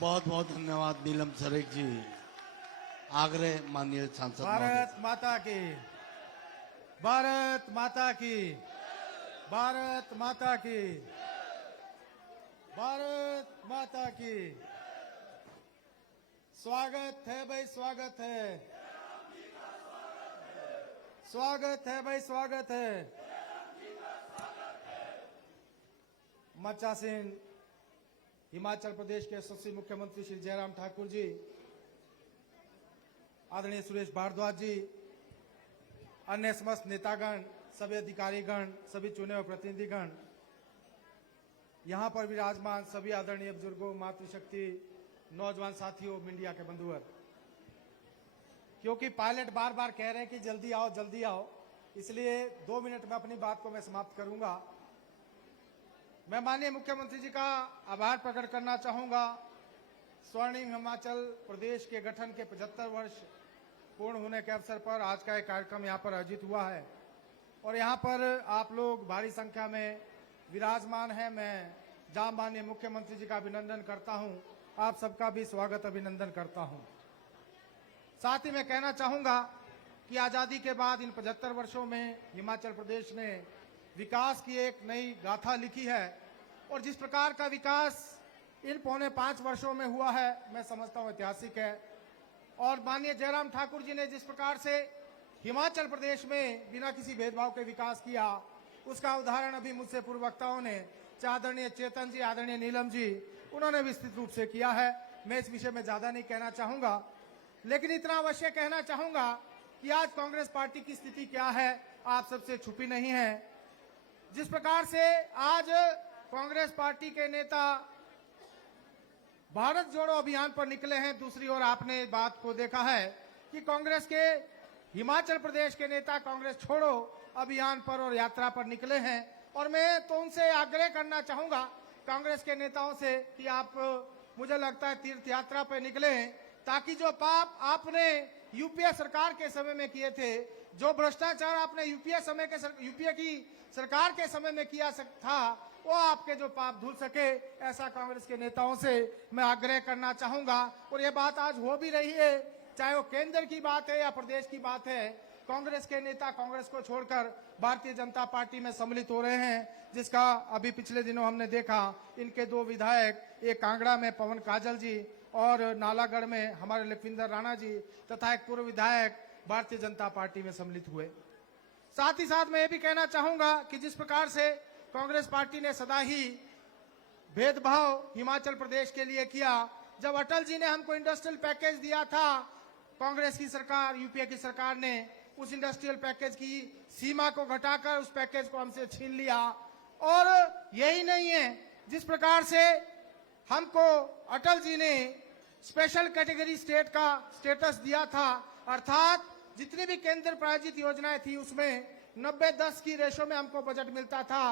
बहुत बहुत धन्यवाद नीलम सरेख जी। आग्रह माननीय सांसद भारत माता की, भारत माता की, भारत माता की, भारत माता की। स्वागत है भाई, स्वागत है, स्वागत है भाई, स्वागत है। मचासीन हिमाचल प्रदेश के यशस्वी मुख्यमंत्री श्री जयराम ठाकुर जी, आदरणीय सुरेश भारद्वाज जी, अन्य समस्त नेतागण, सभी अधिकारीगण, सभी चुने हुए प्रतिनिधिगण, यहाँ पर विराजमान सभी आदरणीय बुजुर्गों, मातृशक्ति, नौजवान साथियों, मीडिया के बंधुवर, क्योंकि पायलट बार बार कह रहे हैं कि जल्दी आओ, जल्दी आओ, इसलिए 2 मिनट में अपनी बात को मैं समाप्त करूंगा। मैं माननीय मुख्यमंत्री जी का आभार प्रकट करना चाहूंगा। स्वर्णिम हिमाचल प्रदेश के गठन के 75 वर्ष पूर्ण होने के अवसर पर आज का एक कार्यक्रम यहाँ पर आयोजित हुआ है और यहाँ पर आप लोग भारी संख्या में विराजमान हैं। मैं जहाँ माननीय मुख्यमंत्री जी का अभिनंदन करता हूँ, आप सबका भी स्वागत अभिनंदन करता हूँ। साथ ही मैं कहना चाहूँगा कि आज़ादी के बाद इन 75 वर्षों में हिमाचल प्रदेश ने विकास की एक नई गाथा लिखी है और जिस प्रकार का विकास इन 4.5 वर्षों में हुआ है, मैं समझता हूँ ऐतिहासिक है। और माननीय जयराम ठाकुर जी ने जिस प्रकार से हिमाचल प्रदेश में बिना किसी भेदभाव के विकास किया, उसका उदाहरण अभी मुझसे पूर्व वक्ताओं ने, आदरणीय चेतन जी, आदरणीय नीलम जी, उन्होंने विस्तृत रूप से किया है। मैं इस विषय में ज्यादा नहीं कहना चाहूंगा, लेकिन इतना अवश्य कहना चाहूंगा कि आज कांग्रेस पार्टी की स्थिति क्या है आप सबसे छुपी नहीं है। जिस प्रकार से आज कांग्रेस पार्टी के नेता भारत जोड़ो अभियान पर निकले हैं, दूसरी ओर आपने इस बात को देखा है कि कांग्रेस के हिमाचल प्रदेश के नेता कांग्रेस छोड़ो अभियान पर और यात्रा पर निकले हैं। और मैं तो उनसे आग्रह करना चाहूंगा, कांग्रेस के नेताओं से, कि आप, मुझे लगता है, तीर्थ यात्रा पर निकले हैं ताकि जो पाप आपने यूपीए सरकार के समय में किए थे, जो भ्रष्टाचार आपने यूपीए की सरकार के समय में किया था, वो आपके जो पाप धुल सके, ऐसा कांग्रेस के नेताओं से मैं आग्रह करना चाहूंगा। और ये बात आज हो भी रही है, चाहे वो केंद्र की बात है या प्रदेश की बात है। कांग्रेस के नेता कांग्रेस को छोड़कर भारतीय जनता पार्टी में सम्मिलित हो रहे हैं, जिसका अभी पिछले दिनों हमने देखा। इनके 2 विधायक, एक कांगड़ा में पवन काजल जी और नालागढ़ में हमारे लखविंदर राणा जी तथा एक पूर्व विधायक भारतीय जनता पार्टी में सम्मिलित हुए। साथ ही साथ मैं ये भी कहना चाहूंगा कि जिस प्रकार से कांग्रेस पार्टी ने सदा ही भेदभाव हिमाचल प्रदेश के लिए किया, जब अटल जी ने हमको इंडस्ट्रियल पैकेज दिया था, कांग्रेस की सरकार, यूपीए की सरकार ने उस इंडस्ट्रियल पैकेज की सीमा को घटाकर उस पैकेज को हमसे छीन लिया। और यही नहीं है, जिस प्रकार से हमको अटल जी ने स्पेशल कैटेगरी स्टेट का स्टेटस दिया था, अर्थात जितनी भी केंद्र प्रायोजित योजनाएं थी उसमें 90-10 की रेशो में हमको बजट मिलता था।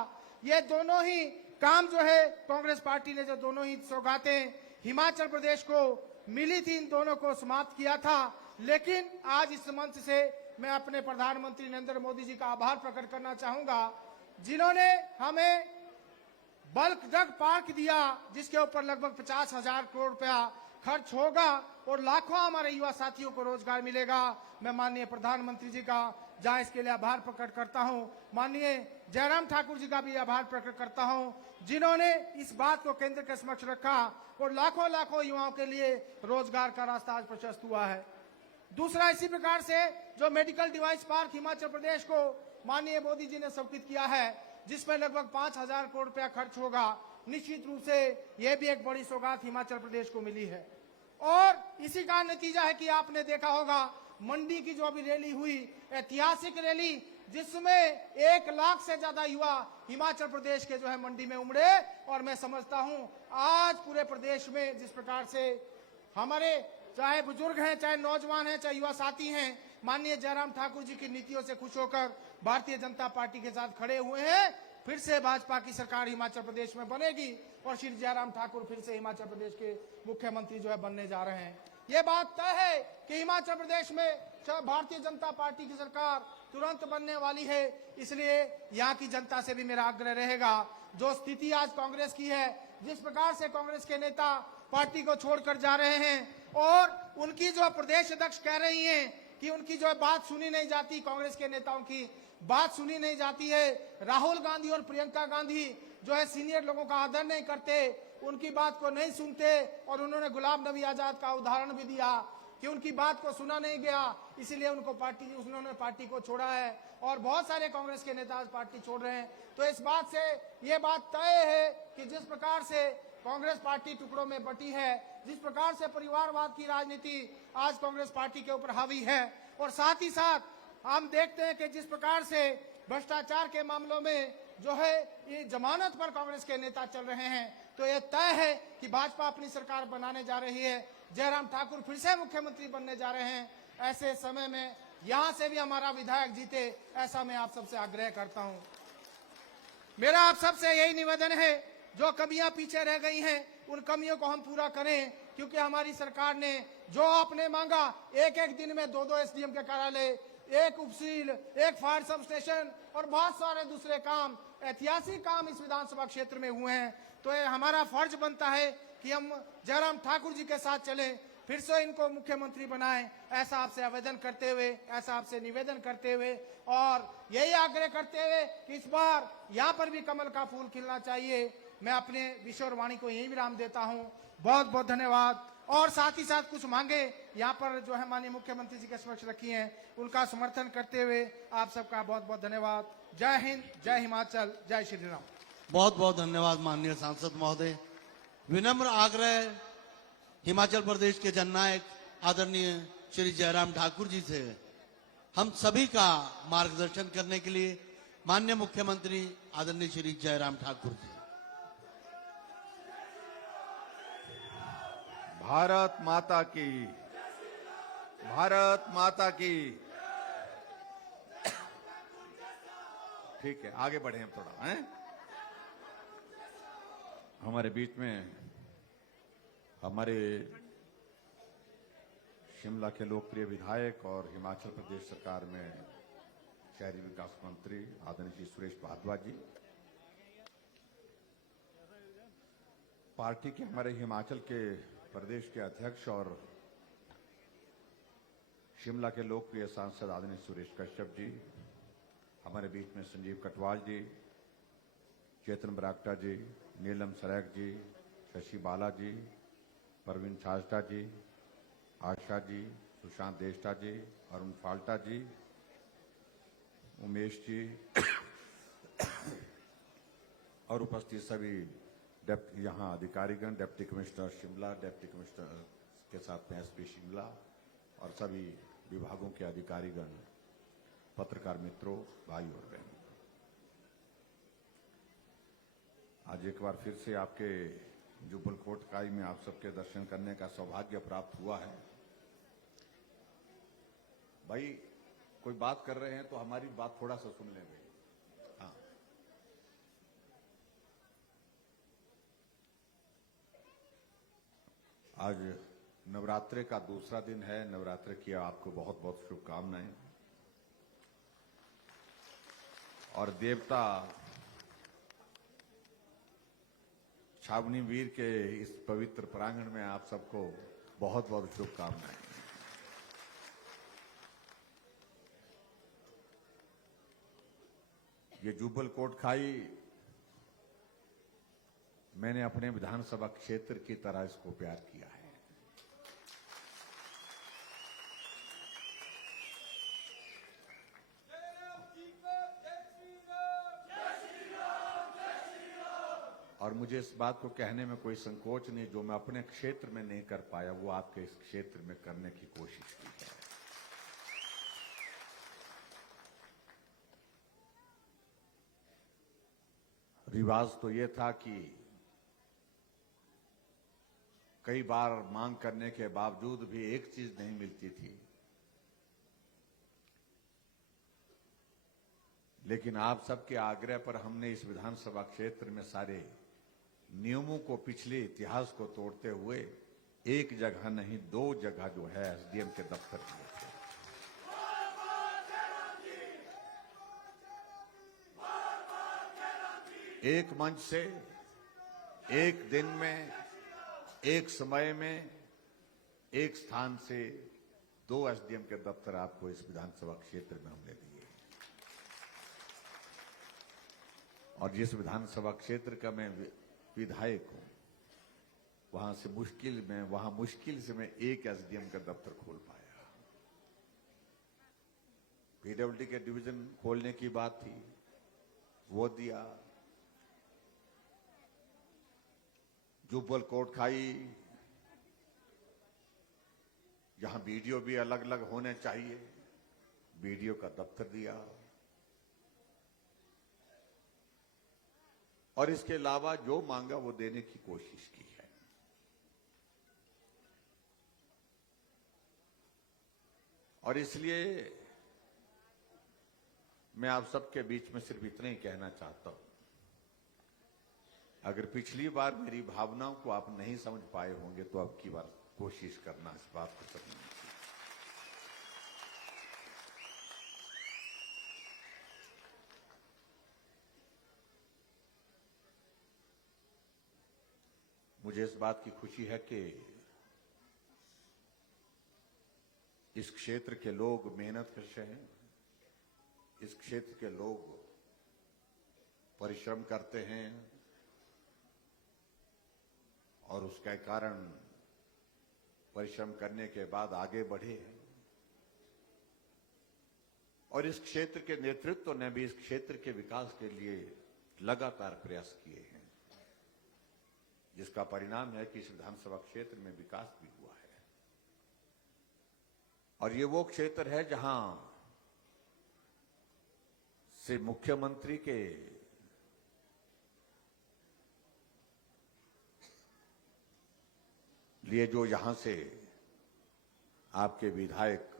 ये दोनों ही काम जो है कांग्रेस पार्टी ने जो दोनों ही सौगातें हिमाचल प्रदेश को मिली थी, इन दोनों को समाप्त किया था। लेकिन आज इस मंच से मैं अपने प्रधानमंत्री नरेंद्र मोदी जी का आभार प्रकट करना चाहूंगा, जिन्होंने हमें बल्क ड्रग पार्क दिया, जिसके ऊपर लगभग 50,000 करोड़ रुपया खर्च होगा और लाखों हमारे युवा साथियों को रोजगार मिलेगा। मैं माननीय प्रधानमंत्री जी का जहां इसके लिए आभार प्रकट करता हूं, माननीय जयराम ठाकुर जी का भी आभार प्रकट करता हूं, जिन्होंने इस बात को केंद्र के समक्ष रखा और लाखों लाखों युवाओं के लिए रोजगार का रास्ता आज प्रशस्त हुआ है। दूसरा, इसी प्रकार से जो medical device park Himachal Pradesh को माननीय मोदी जी ने स्वीकृत किया है, जिसमें लगभग 5,000 करोड़ रुपया खर्च होगा, निश्चित रूप से यह भी एक बड़ी सौगात हिमाचल प्रदेश को मिली है। और इसी का नतीजा है कि आपने देखा होगा मंडी की जो अभी रैली हुई, ऐतिहासिक रैली, जिसमें 1 लाख से ज्यादा युवा हिमाचल प्रदेश के जो है मंडी में उमड़े। और मैं समझता हूं आज पूरे प्रदेश में जिस प्रकार से हमारे चाहे बुजुर्ग हैं, चाहे नौजवान हैं, चाहे युवा साथी हैं, माननीय जयराम ठाकुर जी की नीतियों से खुश होकर भारतीय जनता पार्टी के साथ खड़े हुए हैं। फिर से भाजपा की सरकार हिमाचल प्रदेश में बनेगी और श्री जयराम ठाकुर फिर से हिमाचल प्रदेश के मुख्यमंत्री जो है बनने जा रहे हैं। ये बात तय है कि हिमाचल प्रदेश में भारतीय जनता पार्टी की सरकार तुरंत बनने वाली है। इसलिए यहाँ की जनता से भी मेरा आग्रह रहेगा, जो स्थिति आज कांग्रेस की है, जिस प्रकार से कांग्रेस के नेता पार्टी को छोड़कर जा रहे हैं और उनकी जो प्रदेश अध्यक्ष कह रही हैं कि उनकी जो बात सुनी नहीं जाती, कांग्रेस के नेताओं की बात सुनी नहीं जाती है। राहुल गांधी और प्रियंका गांधी जो है सीनियर लोगों का आदर नहीं करते, उनकी बात को नहीं सुनते। और उन्होंने गुलाम नबी आजाद का उदाहरण भी दिया कि उनकी बात को सुना नहीं गया, इसीलिए उन्होंने पार्टी को छोड़ा है। और बहुत सारे कांग्रेस के नेता आज पार्टी छोड़ रहे हैं। तो इस बात से ये बात तय है कि जिस प्रकार से कांग्रेस पार्टी टुकड़ों में बटी है, जिस प्रकार से परिवारवाद की राजनीति आज कांग्रेस पार्टी के ऊपर हावी है, और साथ ही साथ हम देखते हैं कि जिस प्रकार से भ्रष्टाचार के मामलों में जो है ये जमानत पर कांग्रेस के नेता चल रहे हैं, तो ये तय है कि भाजपा अपनी सरकार बनाने जा रही है, जयराम ठाकुर फिर से मुख्यमंत्री बनने जा रहे हैं। ऐसे समय में यहां से भी हमारा विधायक जीते, ऐसा मैं आप सबसे आग्रह करता हूं। मेरा आप सबसे यही निवेदन है, जो कमियां पीछे रह गई हैं उन कमियों को हम पूरा करें, क्योंकि हमारी सरकार ने जो आपने मांगा, एक दिन में 2 एसडीएम के कार्यालय, 1 उपसील, 1 फायर सब स्टेशन और बहुत सारे दूसरे काम, ऐतिहासिक काम इस विधानसभा क्षेत्र में हुए हैं। तो ये हमारा फर्ज बनता है कि हम जयराम ठाकुर जी के साथ चलें, फिर से इनको मुख्यमंत्री बनाएं। ऐसा आपसे आवेदन करते हुए, ऐसा आपसे निवेदन करते हुए और यही आग्रह करते हुए कि इस बार यहाँ पर भी कमल का फूल खिलना चाहिए, मैं अपने विषय और वाणी को यही विराम देता हूँ। बहुत बहुत धन्यवाद। और साथ ही साथ कुछ मांगे यहाँ पर जो है माननीय मुख्यमंत्री जी के समक्ष रखी हैं, उनका समर्थन करते हुए आप सबका बहुत बहुत धन्यवाद। जय हिंद, जय हिमाचल, जय श्री राम। बहुत बहुत धन्यवाद माननीय सांसद महोदय। विनम्र आग्रह हिमाचल प्रदेश के जननायक आदरणीय श्री जयराम ठाकुर जी से हम सभी का मार्गदर्शन करने के लिए माननीय मुख्यमंत्री आदरणीय श्री जयराम ठाकुर जी। भारत माता की, भारत माता की। ठीक है, आगे बढ़े हम थोड़ा हैं। हमारे बीच में हमारे शिमला के लोकप्रिय विधायक और हिमाचल प्रदेश सरकार में शहरी विकास मंत्री आदरणीय श्री सुरेश भारद्वाज जी, पार्टी के हमारे हिमाचल के प्रदेश के अध्यक्ष और शिमला के लोकप्रिय सांसद आदरणीय सुरेश कश्यप जी, हमारे बीच में संजीव कटवाल जी, चेतन बरागटा जी, नीलम सरेख जी, शशि बाला जी, परवीन छाजटा जी, आशा जी, सुशांत देष्टा जी, अरुण फाल्टा जी, उमेश जी और उपस्थित सभी यहाँ अधिकारीगण, deputy commissioner Shimla, deputy commissioner के साथ में एसपी शिमला और सभी विभागों के अधिकारीगण, पत्रकार मित्रों, भाई और बहन, आज एक बार फिर से आपके जुब्बल कोटखाई में आप सबके दर्शन करने का सौभाग्य प्राप्त हुआ है। भाई कोई बात कर रहे हैं तो हमारी बात थोड़ा सा सुन लेंगे। हाँ, आज नवरात्रि का दूसरा दिन है। नवरात्रि की आपको बहुत बहुत शुभकामनाएं। और देवता छावनी वीर के इस पवित्र प्रांगण में आप सबको बहुत बहुत शुभकामनाएं। ये जुब्बल कोटखाई मैंने अपने विधानसभा क्षेत्र की तरह इसको प्यार किया है। और मुझे इस बात को कहने में कोई संकोच नहीं, जो मैं अपने क्षेत्र में नहीं कर पाया वो आपके इस क्षेत्र में करने की कोशिश की है। रिवाज तो ये था कि कई बार मांग करने के बावजूद भी एक चीज नहीं मिलती थी, लेकिन आप सबके आग्रह पर हमने इस विधानसभा क्षेत्र में सारे नियमों को, पिछले इतिहास को तोड़ते हुए एक जगह नहीं 2 जगह जो है एसडीएम के दफ्तर दिए थे। एक मंच से, एक दिन में, एक समय में, एक स्थान से 2 एसडीएम के दफ्तर आपको इस विधानसभा क्षेत्र में हमने दिए। और जिस विधानसभा क्षेत्र का मैं विधायक हूं, वहां मुश्किल से मैं एक एसडीएम का दफ्तर खोल पाया। पीडब्ल्यूडी के डिवीजन खोलने की बात थी, वो दिया। जुब्बल कोटखाई जहां बीडीओ भी अलग अलग होने चाहिए, बीडीओ का दफ्तर दिया। और इसके अलावा जो मांगा वो देने की कोशिश की है। और इसलिए मैं आप सबके बीच में सिर्फ इतना ही कहना चाहता हूं, अगर पिछली बार मेरी भावनाओं को आप नहीं समझ पाए होंगे तो अब की बार कोशिश करना इस बात को करनी चाहिए। मुझे इस बात की खुशी है कि इस क्षेत्र के लोग मेहनत कश हैं, इस क्षेत्र के लोग परिश्रम करते हैं और उसके कारण परिश्रम करने के बाद आगे बढ़े हैं। और इस क्षेत्र के नेतृत्व ने भी इस क्षेत्र के विकास के लिए लगातार प्रयास किए हैं, जिसका परिणाम है कि इस विधानसभा क्षेत्र में विकास भी हुआ है। और ये वो क्षेत्र है जहां से मुख्यमंत्री के लिए जो यहां से आपके विधायक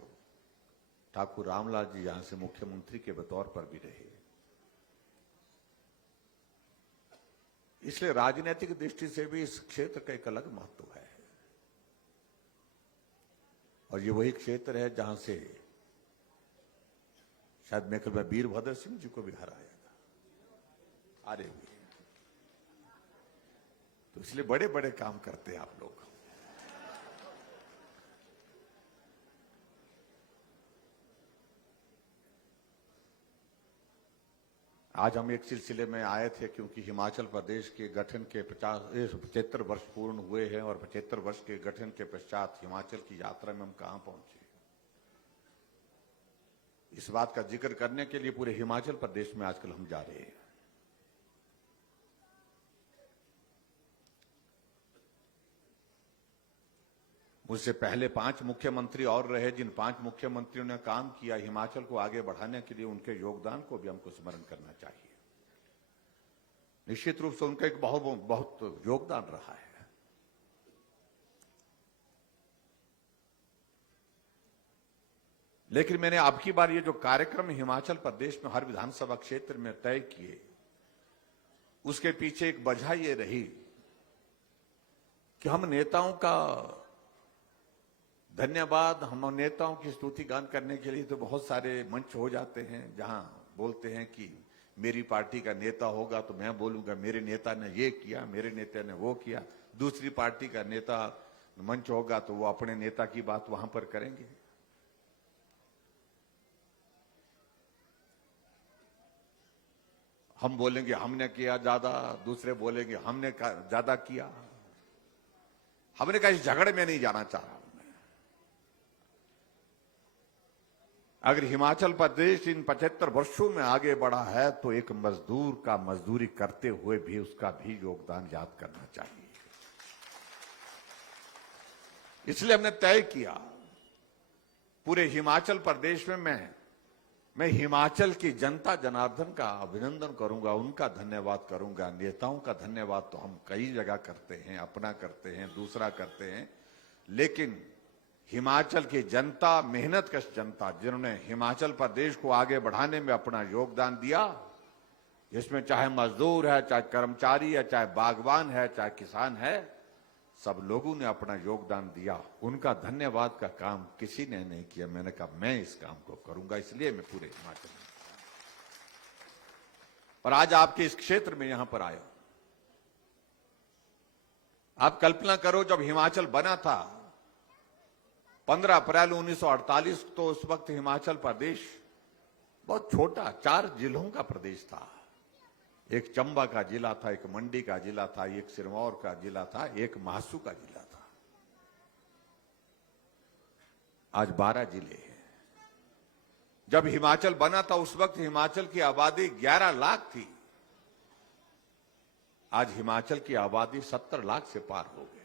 ठाकुर रामलाल जी यहां से मुख्यमंत्री के बतौर पर भी रहे, इसलिए राजनीतिक दृष्टि से भी इस क्षेत्र का एक अलग महत्व है। और ये वही क्षेत्र है जहां से शायद मैं कल वीरभद्र सिंह जी को भी हराया था, हारे हुए। तो इसलिए बड़े बड़े काम करते हैं आप लोग। आज हम एक सिलसिले में आए थे क्योंकि हिमाचल प्रदेश के गठन के 75 वर्ष पूर्ण हुए हैं और 75 वर्ष के गठन के पश्चात हिमाचल की यात्रा में हम कहां पहुंचे, इस बात का जिक्र करने के लिए पूरे हिमाचल प्रदेश में आजकल हम जा रहे हैं। मुझसे पहले 5 मुख्यमंत्री और रहे, जिन 5 मुख्यमंत्रियों ने काम किया हिमाचल को आगे बढ़ाने के लिए, उनके योगदान को भी हमको स्मरण करना चाहिए। निश्चित रूप से उनका एक बहुत योगदान रहा है। लेकिन मैंने अब की बार ये जो कार्यक्रम हिमाचल प्रदेश में हर विधानसभा क्षेत्र में तय किए, उसके पीछे एक वजह ये रही कि हम नेताओं का धन्यवाद, हम नेताओं की स्तुति गान करने के लिए तो बहुत सारे मंच हो जाते हैं जहां बोलते हैं कि मेरी पार्टी का नेता होगा तो मैं बोलूंगा मेरे नेता ने ये किया, मेरे नेता ने वो किया। दूसरी पार्टी का नेता मंच होगा तो वो अपने नेता की बात वहां पर करेंगे। हम बोलेंगे हमने किया ज्यादा, दूसरे बोलेंगे हमने ज्यादा किया। हमने कहा इस झगड़े में नहीं जाना चाह रहा। अगर हिमाचल प्रदेश इन 75 वर्षों में आगे बढ़ा है तो एक मजदूर का मजदूरी करते हुए भी उसका भी योगदान याद करना चाहिए। इसलिए हमने तय किया पूरे हिमाचल प्रदेश में मैं हिमाचल की जनता जनार्दन का अभिनंदन करूंगा, उनका धन्यवाद करूंगा। नेताओं का धन्यवाद तो हम कई जगह करते हैं, अपना करते हैं, दूसरा करते हैं, लेकिन हिमाचल की जनता, मेहनतकश जनता, जिन्होंने हिमाचल प्रदेश को आगे बढ़ाने में अपना योगदान दिया, जिसमें चाहे मजदूर है, चाहे कर्मचारी है, चाहे बागवान है, चाहे किसान है, सब लोगों ने अपना योगदान दिया। उनका धन्यवाद का काम किसी ने नहीं किया। मैंने कहा मैं इस काम को करूंगा, इसलिए मैं पूरे हिमाचल में। और आज आपके इस क्षेत्र में यहां पर आया। आप कल्पना करो जब हिमाचल बना था 15 अप्रैल 1948, तो उस वक्त हिमाचल प्रदेश बहुत छोटा 4 जिलों का प्रदेश था। एक चंबा का जिला था, एक मंडी का जिला था, एक सिरमौर का जिला था, एक महासू का जिला था। आज 12 जिले हैं। जब हिमाचल बना था उस वक्त हिमाचल की आबादी 11 लाख थी। आज हिमाचल की आबादी 70 लाख से पार हो गई।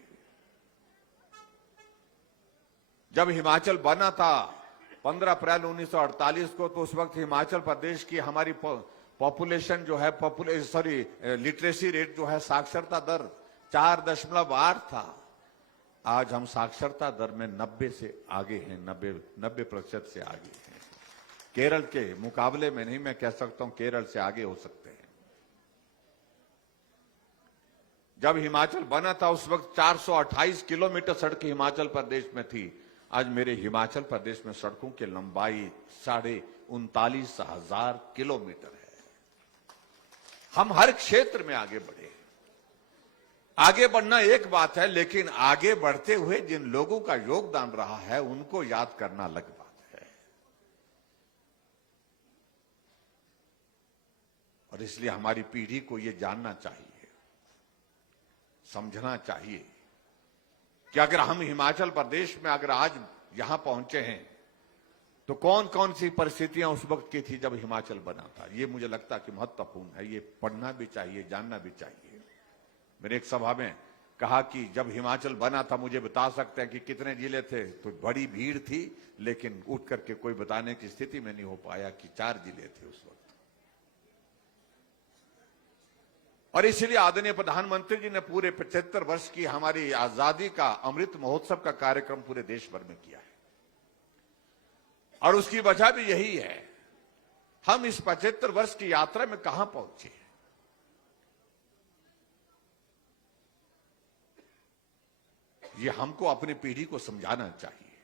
जब हिमाचल बना था 15 अप्रैल 1948 को, तो उस वक्त हिमाचल प्रदेश की हमारी पॉपुलेशन जो है, लिटरेसी रेट जो है, साक्षरता दर 4.8 था। आज हम साक्षरता दर में 90 से आगे हैं, 90% से आगे हैं। केरल के मुकाबले में नहीं, मैं कह सकता हूं केरल से आगे हो सकते हैं। जब हिमाचल बना था उस वक्त 428 किलोमीटर सड़क हिमाचल प्रदेश में थी। आज मेरे हिमाचल प्रदेश में सड़कों की लंबाई 39,500 किलोमीटर है। हम हर क्षेत्र में आगे बढ़े। आगे बढ़ना एक बात है, लेकिन आगे बढ़ते हुए जिन लोगों का योगदान रहा है उनको याद करना अलग बात है। और इसलिए हमारी पीढ़ी को यह जानना चाहिए, समझना चाहिए कि अगर हम हिमाचल प्रदेश में अगर आज यहां पहुंचे हैं तो कौन कौन सी परिस्थितियां उस वक्त की थी जब हिमाचल बना था। ये मुझे लगता है कि महत्वपूर्ण है। ये पढ़ना भी चाहिए, जानना भी चाहिए। मैंने एक सभा में कहा कि जब हिमाचल बना था, मुझे बता सकते हैं कि कितने जिले थे, तो बड़ी भीड़ थी, लेकिन उठ करके कोई बताने की स्थिति में नहीं हो पाया कि 4 जिले थे उस वक्त। और इसलिए आदरणीय प्रधानमंत्री जी ने पूरे 75 वर्ष की हमारी आजादी का अमृत महोत्सव का कार्यक्रम पूरे देश भर में किया है। और उसकी वजह भी यही है, हम इस 75 वर्ष की यात्रा में कहां पहुंचे। ये हमको अपनी पीढ़ी को समझाना चाहिए।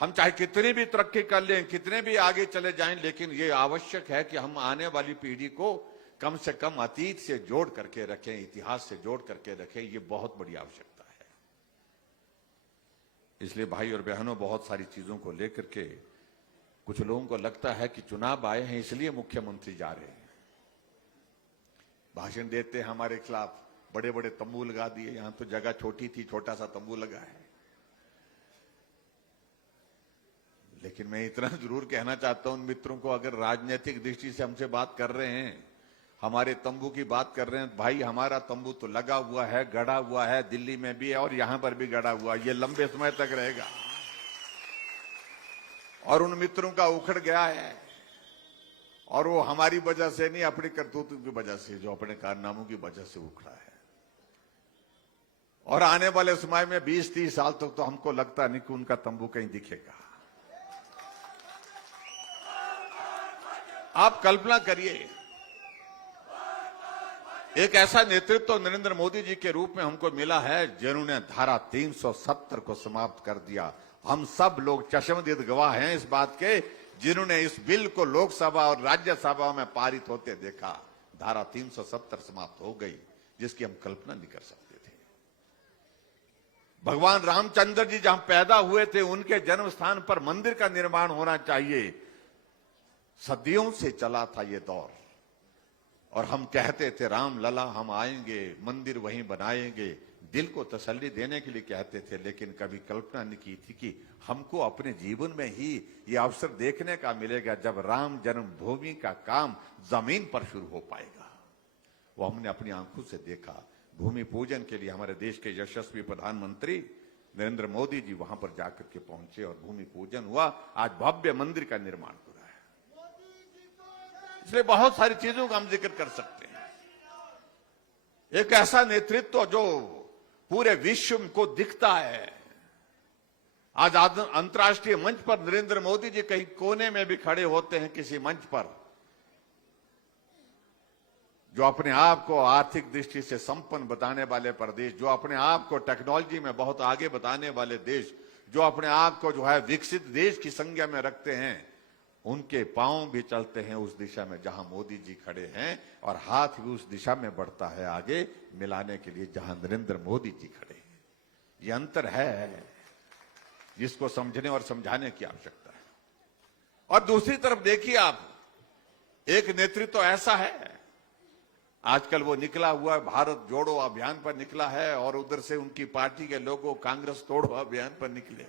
हम चाहे कितनी भी तरक्की कर लें, कितने भी आगे चले जाएं, लेकिन ये आवश्यक है कि हम आने वाली पीढ़ी को कम से कम अतीत से जोड़ करके रखें, इतिहास से जोड़ करके रखें। ये बहुत बड़ी आवश्यकता है। इसलिए भाई और बहनों, बहुत सारी चीजों को लेकर के कुछ लोगों को लगता है कि चुनाव आए हैं इसलिए मुख्यमंत्री जा रहे हैं, भाषण देते हैं हमारे खिलाफ, बड़े बड़े तंबू लगा दिए। यहां तो जगह छोटी थी, छोटा सा तंबू लगा है। लेकिन मैं इतना जरूर कहना चाहता हूं उन मित्रों को, अगर राजनीतिक दृष्टि से हमसे बात कर रहे हैं, हमारे तंबू की बात कर रहे हैं, भाई हमारा तंबू तो लगा हुआ है, गड़ा हुआ है, दिल्ली में भी है और यहां पर भी गड़ा हुआ है। ये लंबे समय तक रहेगा। और उन मित्रों का उखड़ गया है, और वो हमारी वजह से नहीं, अपनी करतूत की वजह से, जो अपने कारनामों की वजह से उखड़ा है। और आने वाले समय में 20-30 साल तक तो हमको लगता नहीं कि उनका तंबू कहीं दिखेगा। आप कल्पना करिए, एक ऐसा नेतृत्व नरेंद्र मोदी जी के रूप में हमको मिला है जिन्होंने धारा 370 को समाप्त कर दिया। हम सब लोग चश्मदीद गवाह हैं इस बात के, जिन्होंने इस बिल को लोकसभा और राज्यसभा में पारित होते देखा। धारा 370 समाप्त हो गई, जिसकी हम कल्पना नहीं कर सकते थे। भगवान रामचंद्र जी जहां पैदा हुए थे, उनके जन्म स्थान पर मंदिर का निर्माण होना चाहिए। सदियों से चला था ये दौर, और हम कहते थे राम लला हम आएंगे, मंदिर वहीं बनाएंगे, दिल को तसल्ली देने के लिए कहते थे। लेकिन कभी कल्पना नहीं की थी कि हमको अपने जीवन में ही ये अवसर देखने का मिलेगा जब राम जन्मभूमि का काम जमीन पर शुरू हो पाएगा। वो हमने अपनी आंखों से देखा। भूमि पूजन के लिए हमारे देश के यशस्वी प्रधानमंत्री नरेंद्र मोदी जी वहां पर जाकर के पहुंचे और भूमि पूजन हुआ। आज भव्य मंदिर का निर्माण हो रहा है। इसलिए बहुत सारी चीजों का हम जिक्र कर सकते हैं। एक ऐसा नेतृत्व जो पूरे विश्व को दिखता है। आज अंतर्राष्ट्रीय मंच पर नरेंद्र मोदी जी कहीं कोने में भी खड़े होते हैं किसी मंच पर, जो अपने आप को आर्थिक दृष्टि से संपन्न बताने वाले प्रदेश, जो अपने आप को टेक्नोलॉजी में बहुत आगे बताने वाले देश, जो अपने आप को जो है विकसित देश की संज्ञा में रखते हैं, उनके पांव भी चलते हैं उस दिशा में जहां मोदी जी खड़े हैं, और हाथ भी उस दिशा में बढ़ता है आगे मिलाने के लिए जहां नरेंद्र मोदी जी खड़े हैं। ये अंतर है जिसको समझने और समझाने की आवश्यकता है। और दूसरी तरफ देखिए आप, एक नेतृत्व ऐसा है, आजकल वो निकला हुआ भारत जोड़ो अभियान पर निकला है, और उधर से उनकी पार्टी के लोगों कांग्रेस तोड़ो अभियान पर निकले।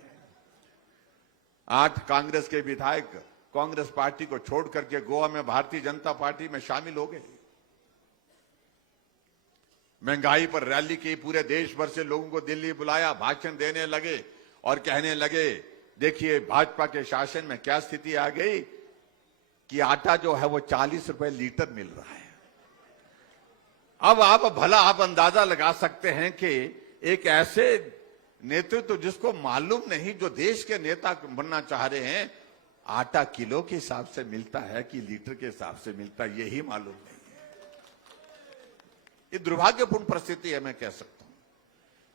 8 कांग्रेस के विधायक कांग्रेस पार्टी को छोड़ करके गोवा में भारतीय जनता पार्टी में शामिल हो गए। महंगाई पर रैली की, पूरे देश भर से लोगों को दिल्ली बुलाया, भाषण देने लगे और कहने लगे देखिए भाजपा के शासन में क्या स्थिति आ गई कि आटा जो है वो 40 रुपए लीटर मिल रहा है। अब आप अंदाजा लगा सकते हैं कि एक ऐसे नेतृत्व जिसको मालूम नहीं, जो देश के नेता बनना चाह रहे हैं, आटा किलो के हिसाब से मिलता है कि लीटर के हिसाब से मिलता है, यही मालूम नहीं है। ये दुर्भाग्यपूर्ण परिस्थिति है, मैं कह सकता हूं।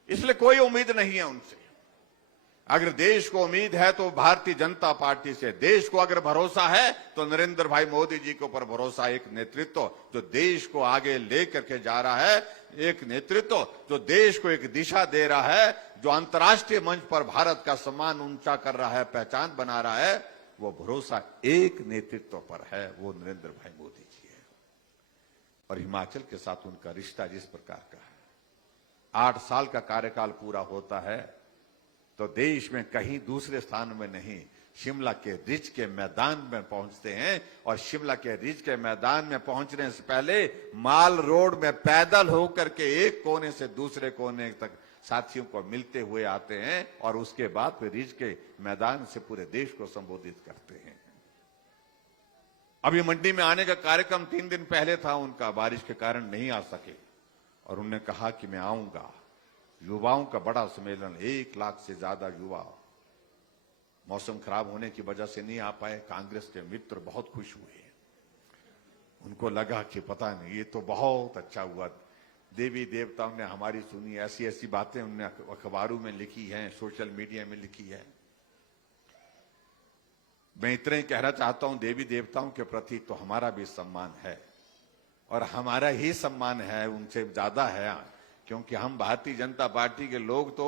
इसलिए कोई उम्मीद नहीं है उनसे। अगर देश को उम्मीद है तो भारतीय जनता पार्टी से, देश को अगर भरोसा है तो नरेंद्र भाई मोदी जी के ऊपर भरोसा। एक नेतृत्व जो देश को आगे लेकर के जा रहा है, एक नेतृत्व जो देश को एक दिशा दे रहा है, जो अंतर्राष्ट्रीय मंच पर भारत का सम्मान ऊंचा कर रहा है, पहचान बना रहा है, वो भरोसा एक नेतृत्व पर है, वो नरेंद्र भाई मोदी जी है। और हिमाचल के साथ उनका रिश्ता जिस प्रकार का है, 8 साल का कार्यकाल पूरा होता है तो देश में कहीं दूसरे स्थान में नहीं, शिमला के रिज के मैदान में पहुंचते हैं। और शिमला के रिज के मैदान में पहुंचने से पहले माल रोड में पैदल होकर के एक कोने से दूसरे कोने तक साथियों को मिलते हुए आते हैं, और उसके बाद फिर रिज के मैदान से पूरे देश को संबोधित करते हैं। अभी मंडी में आने का कार्यक्रम 3 दिन पहले था उनका, बारिश के कारण नहीं आ सके, और उन्होंने कहा कि मैं आऊंगा। युवाओं का बड़ा सम्मेलन, 1 लाख से ज्यादा युवा, मौसम खराब होने की वजह से नहीं आ पाए। कांग्रेस के मित्र बहुत खुश हुए, उनको लगा कि पता नहीं ये तो बहुत अच्छा हुआ, देवी देवताओं ने हमारी सुनी, ऐसी ऐसी बातें उन्होंने अखबारों में लिखी हैं, सोशल मीडिया में लिखी है। मैं इतना ही कहना चाहता हूं, देवी देवताओं के प्रति तो हमारा भी सम्मान है, और हमारा ही सम्मान है, उनसे ज्यादा है, क्योंकि हम भारतीय जनता पार्टी के लोग तो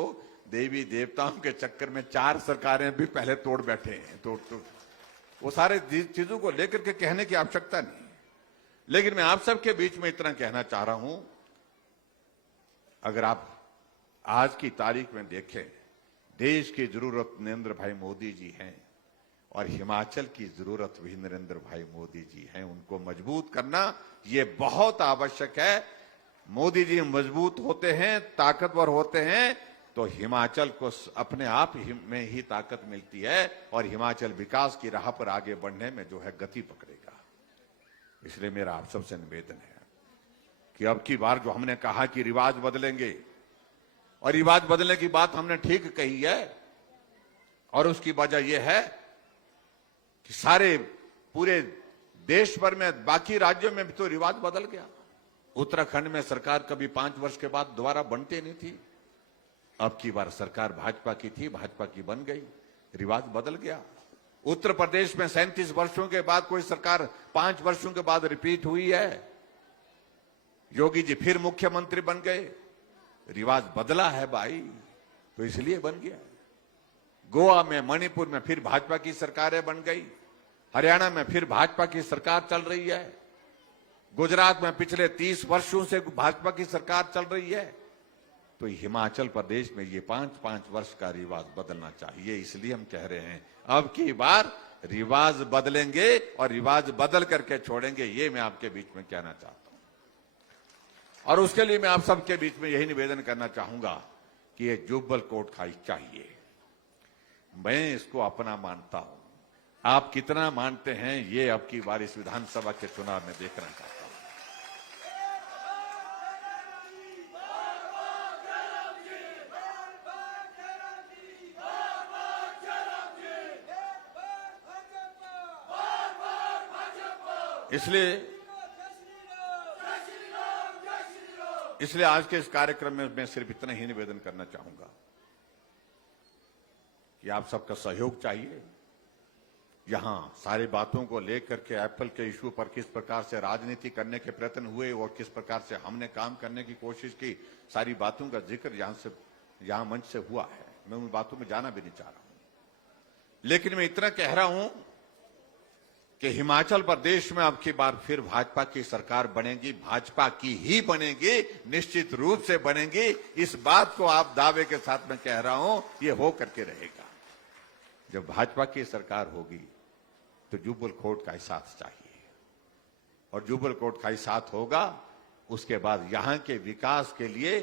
देवी देवताओं के चक्कर में 4 सरकारें भी पहले तोड़ बैठे हैं। तोड़ वो सारे चीजों को लेकर के कहने की आवश्यकता नहीं। लेकिन मैं आप सबके बीच में इतना कहना चाह रहा हूं, अगर आप आज की तारीख में देखें, देश की जरूरत नरेंद्र भाई मोदी जी हैं, और हिमाचल की जरूरत भी नरेंद्र भाई मोदी जी हैं। उनको मजबूत करना ये बहुत आवश्यक है। मोदी जी मजबूत होते हैं, ताकतवर होते हैं, तो हिमाचल को अपने आप में ही ताकत मिलती है, और हिमाचल विकास की राह पर आगे बढ़ने में जो है गति पकड़ेगा। इसलिए मेरा आप सबसे निवेदन है कि अब की बार जो हमने कहा कि रिवाज बदलेंगे, और रिवाज बदलने की बात हमने ठीक कही है, और उसकी वजह यह है कि सारे पूरे देश भर में, बाकी राज्यों में भी तो रिवाज बदल गया। उत्तराखंड में सरकार कभी 5 वर्ष के बाद दोबारा बनते नहीं थी। अब की बार सरकार भाजपा की थी, भाजपा की बन गई, रिवाज बदल गया। उत्तर प्रदेश में 37 वर्षों के बाद कोई सरकार 5 वर्षों के बाद रिपीट हुई है। योगी जी फिर मुख्यमंत्री बन गए, रिवाज बदला है भाई, तो इसलिए बन गया। गोवा में, मणिपुर में फिर भाजपा की सरकारें बन गई, हरियाणा में फिर भाजपा की सरकार चल रही है, गुजरात में पिछले 30 वर्षों से भाजपा की सरकार चल रही है। तो हिमाचल प्रदेश में ये 5-5 वर्ष का रिवाज बदलना चाहिए। इसलिए हम कह रहे हैं अब की बार रिवाज बदलेंगे और रिवाज बदल करके छोड़ेंगे। ये मैं आपके बीच में कहना चाहता हूं और उसके लिए मैं आप सबके बीच में यही निवेदन करना चाहूंगा कि ये जुब्बल कोट खाई चाहिए। मैं इसको अपना मानता हूं, आप कितना मानते हैं ये अब की बार इस विधानसभा के चुनाव में देखना चाहता हूं। इसलिए आज के इस कार्यक्रम में मैं सिर्फ इतना ही निवेदन करना चाहूंगा कि आप सबका सहयोग चाहिए। यहां सारी बातों को लेकर के एप्पल के इश्यू पर किस प्रकार से राजनीति करने के प्रयत्न हुए और किस प्रकार से हमने काम करने की कोशिश की, सारी बातों का जिक्र यहां मंच से हुआ है। मैं उन बातों में जाना भी नहीं चाह रहा हूं, लेकिन मैं इतना कह रहा हूं कि हिमाचल प्रदेश में अब की बार फिर भाजपा की सरकार बनेगी, भाजपा की ही बनेगी, निश्चित रूप से बनेगी। इस बात को आप दावे के साथ मैं कह रहा हूं, ये हो करके रहेगा। जब भाजपा की सरकार होगी तो जुब्बल कोट का ही साथ चाहिए और जुब्बल कोट का ही साथ होगा। उसके बाद यहां के विकास के लिए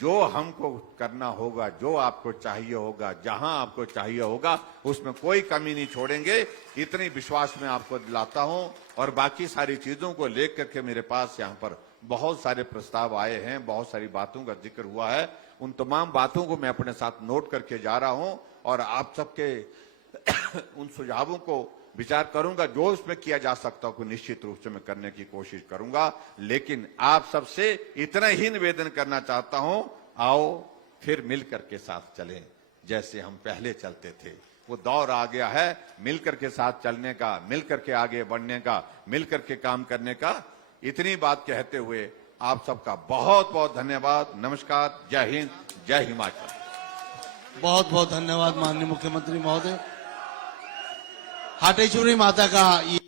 जो हमको करना होगा, जो आपको चाहिए होगा, जहां आपको चाहिए होगा, उसमें कोई कमी नहीं छोड़ेंगे। इतनी विश्वास में आपको दिलाता हूं। और बाकी सारी चीजों को लेकर के मेरे पास यहां पर बहुत सारे प्रस्ताव आए हैं, बहुत सारी बातों का जिक्र हुआ है। उन तमाम बातों को मैं अपने साथ नोट करके जा रहा हूं और आप सबके उन सुझावों को विचार करूंगा। जो इसमें किया जा सकता हो निश्चित रूप से मैं करने की कोशिश करूंगा। लेकिन आप सबसे इतना ही निवेदन करना चाहता हूं, आओ फिर मिलकर के साथ चलें जैसे हम पहले चलते थे। वो दौर आ गया है मिलकर के साथ चलने का, मिलकर के आगे बढ़ने का, मिलकर के काम करने का। इतनी बात कहते हुए आप सबका बहुत बहुत धन्यवाद। नमस्कार, जय हिंद, जय हिमाचल। बहुत बहुत धन्यवाद माननीय मुख्यमंत्री महोदय। हाटेश्वरी माता का ये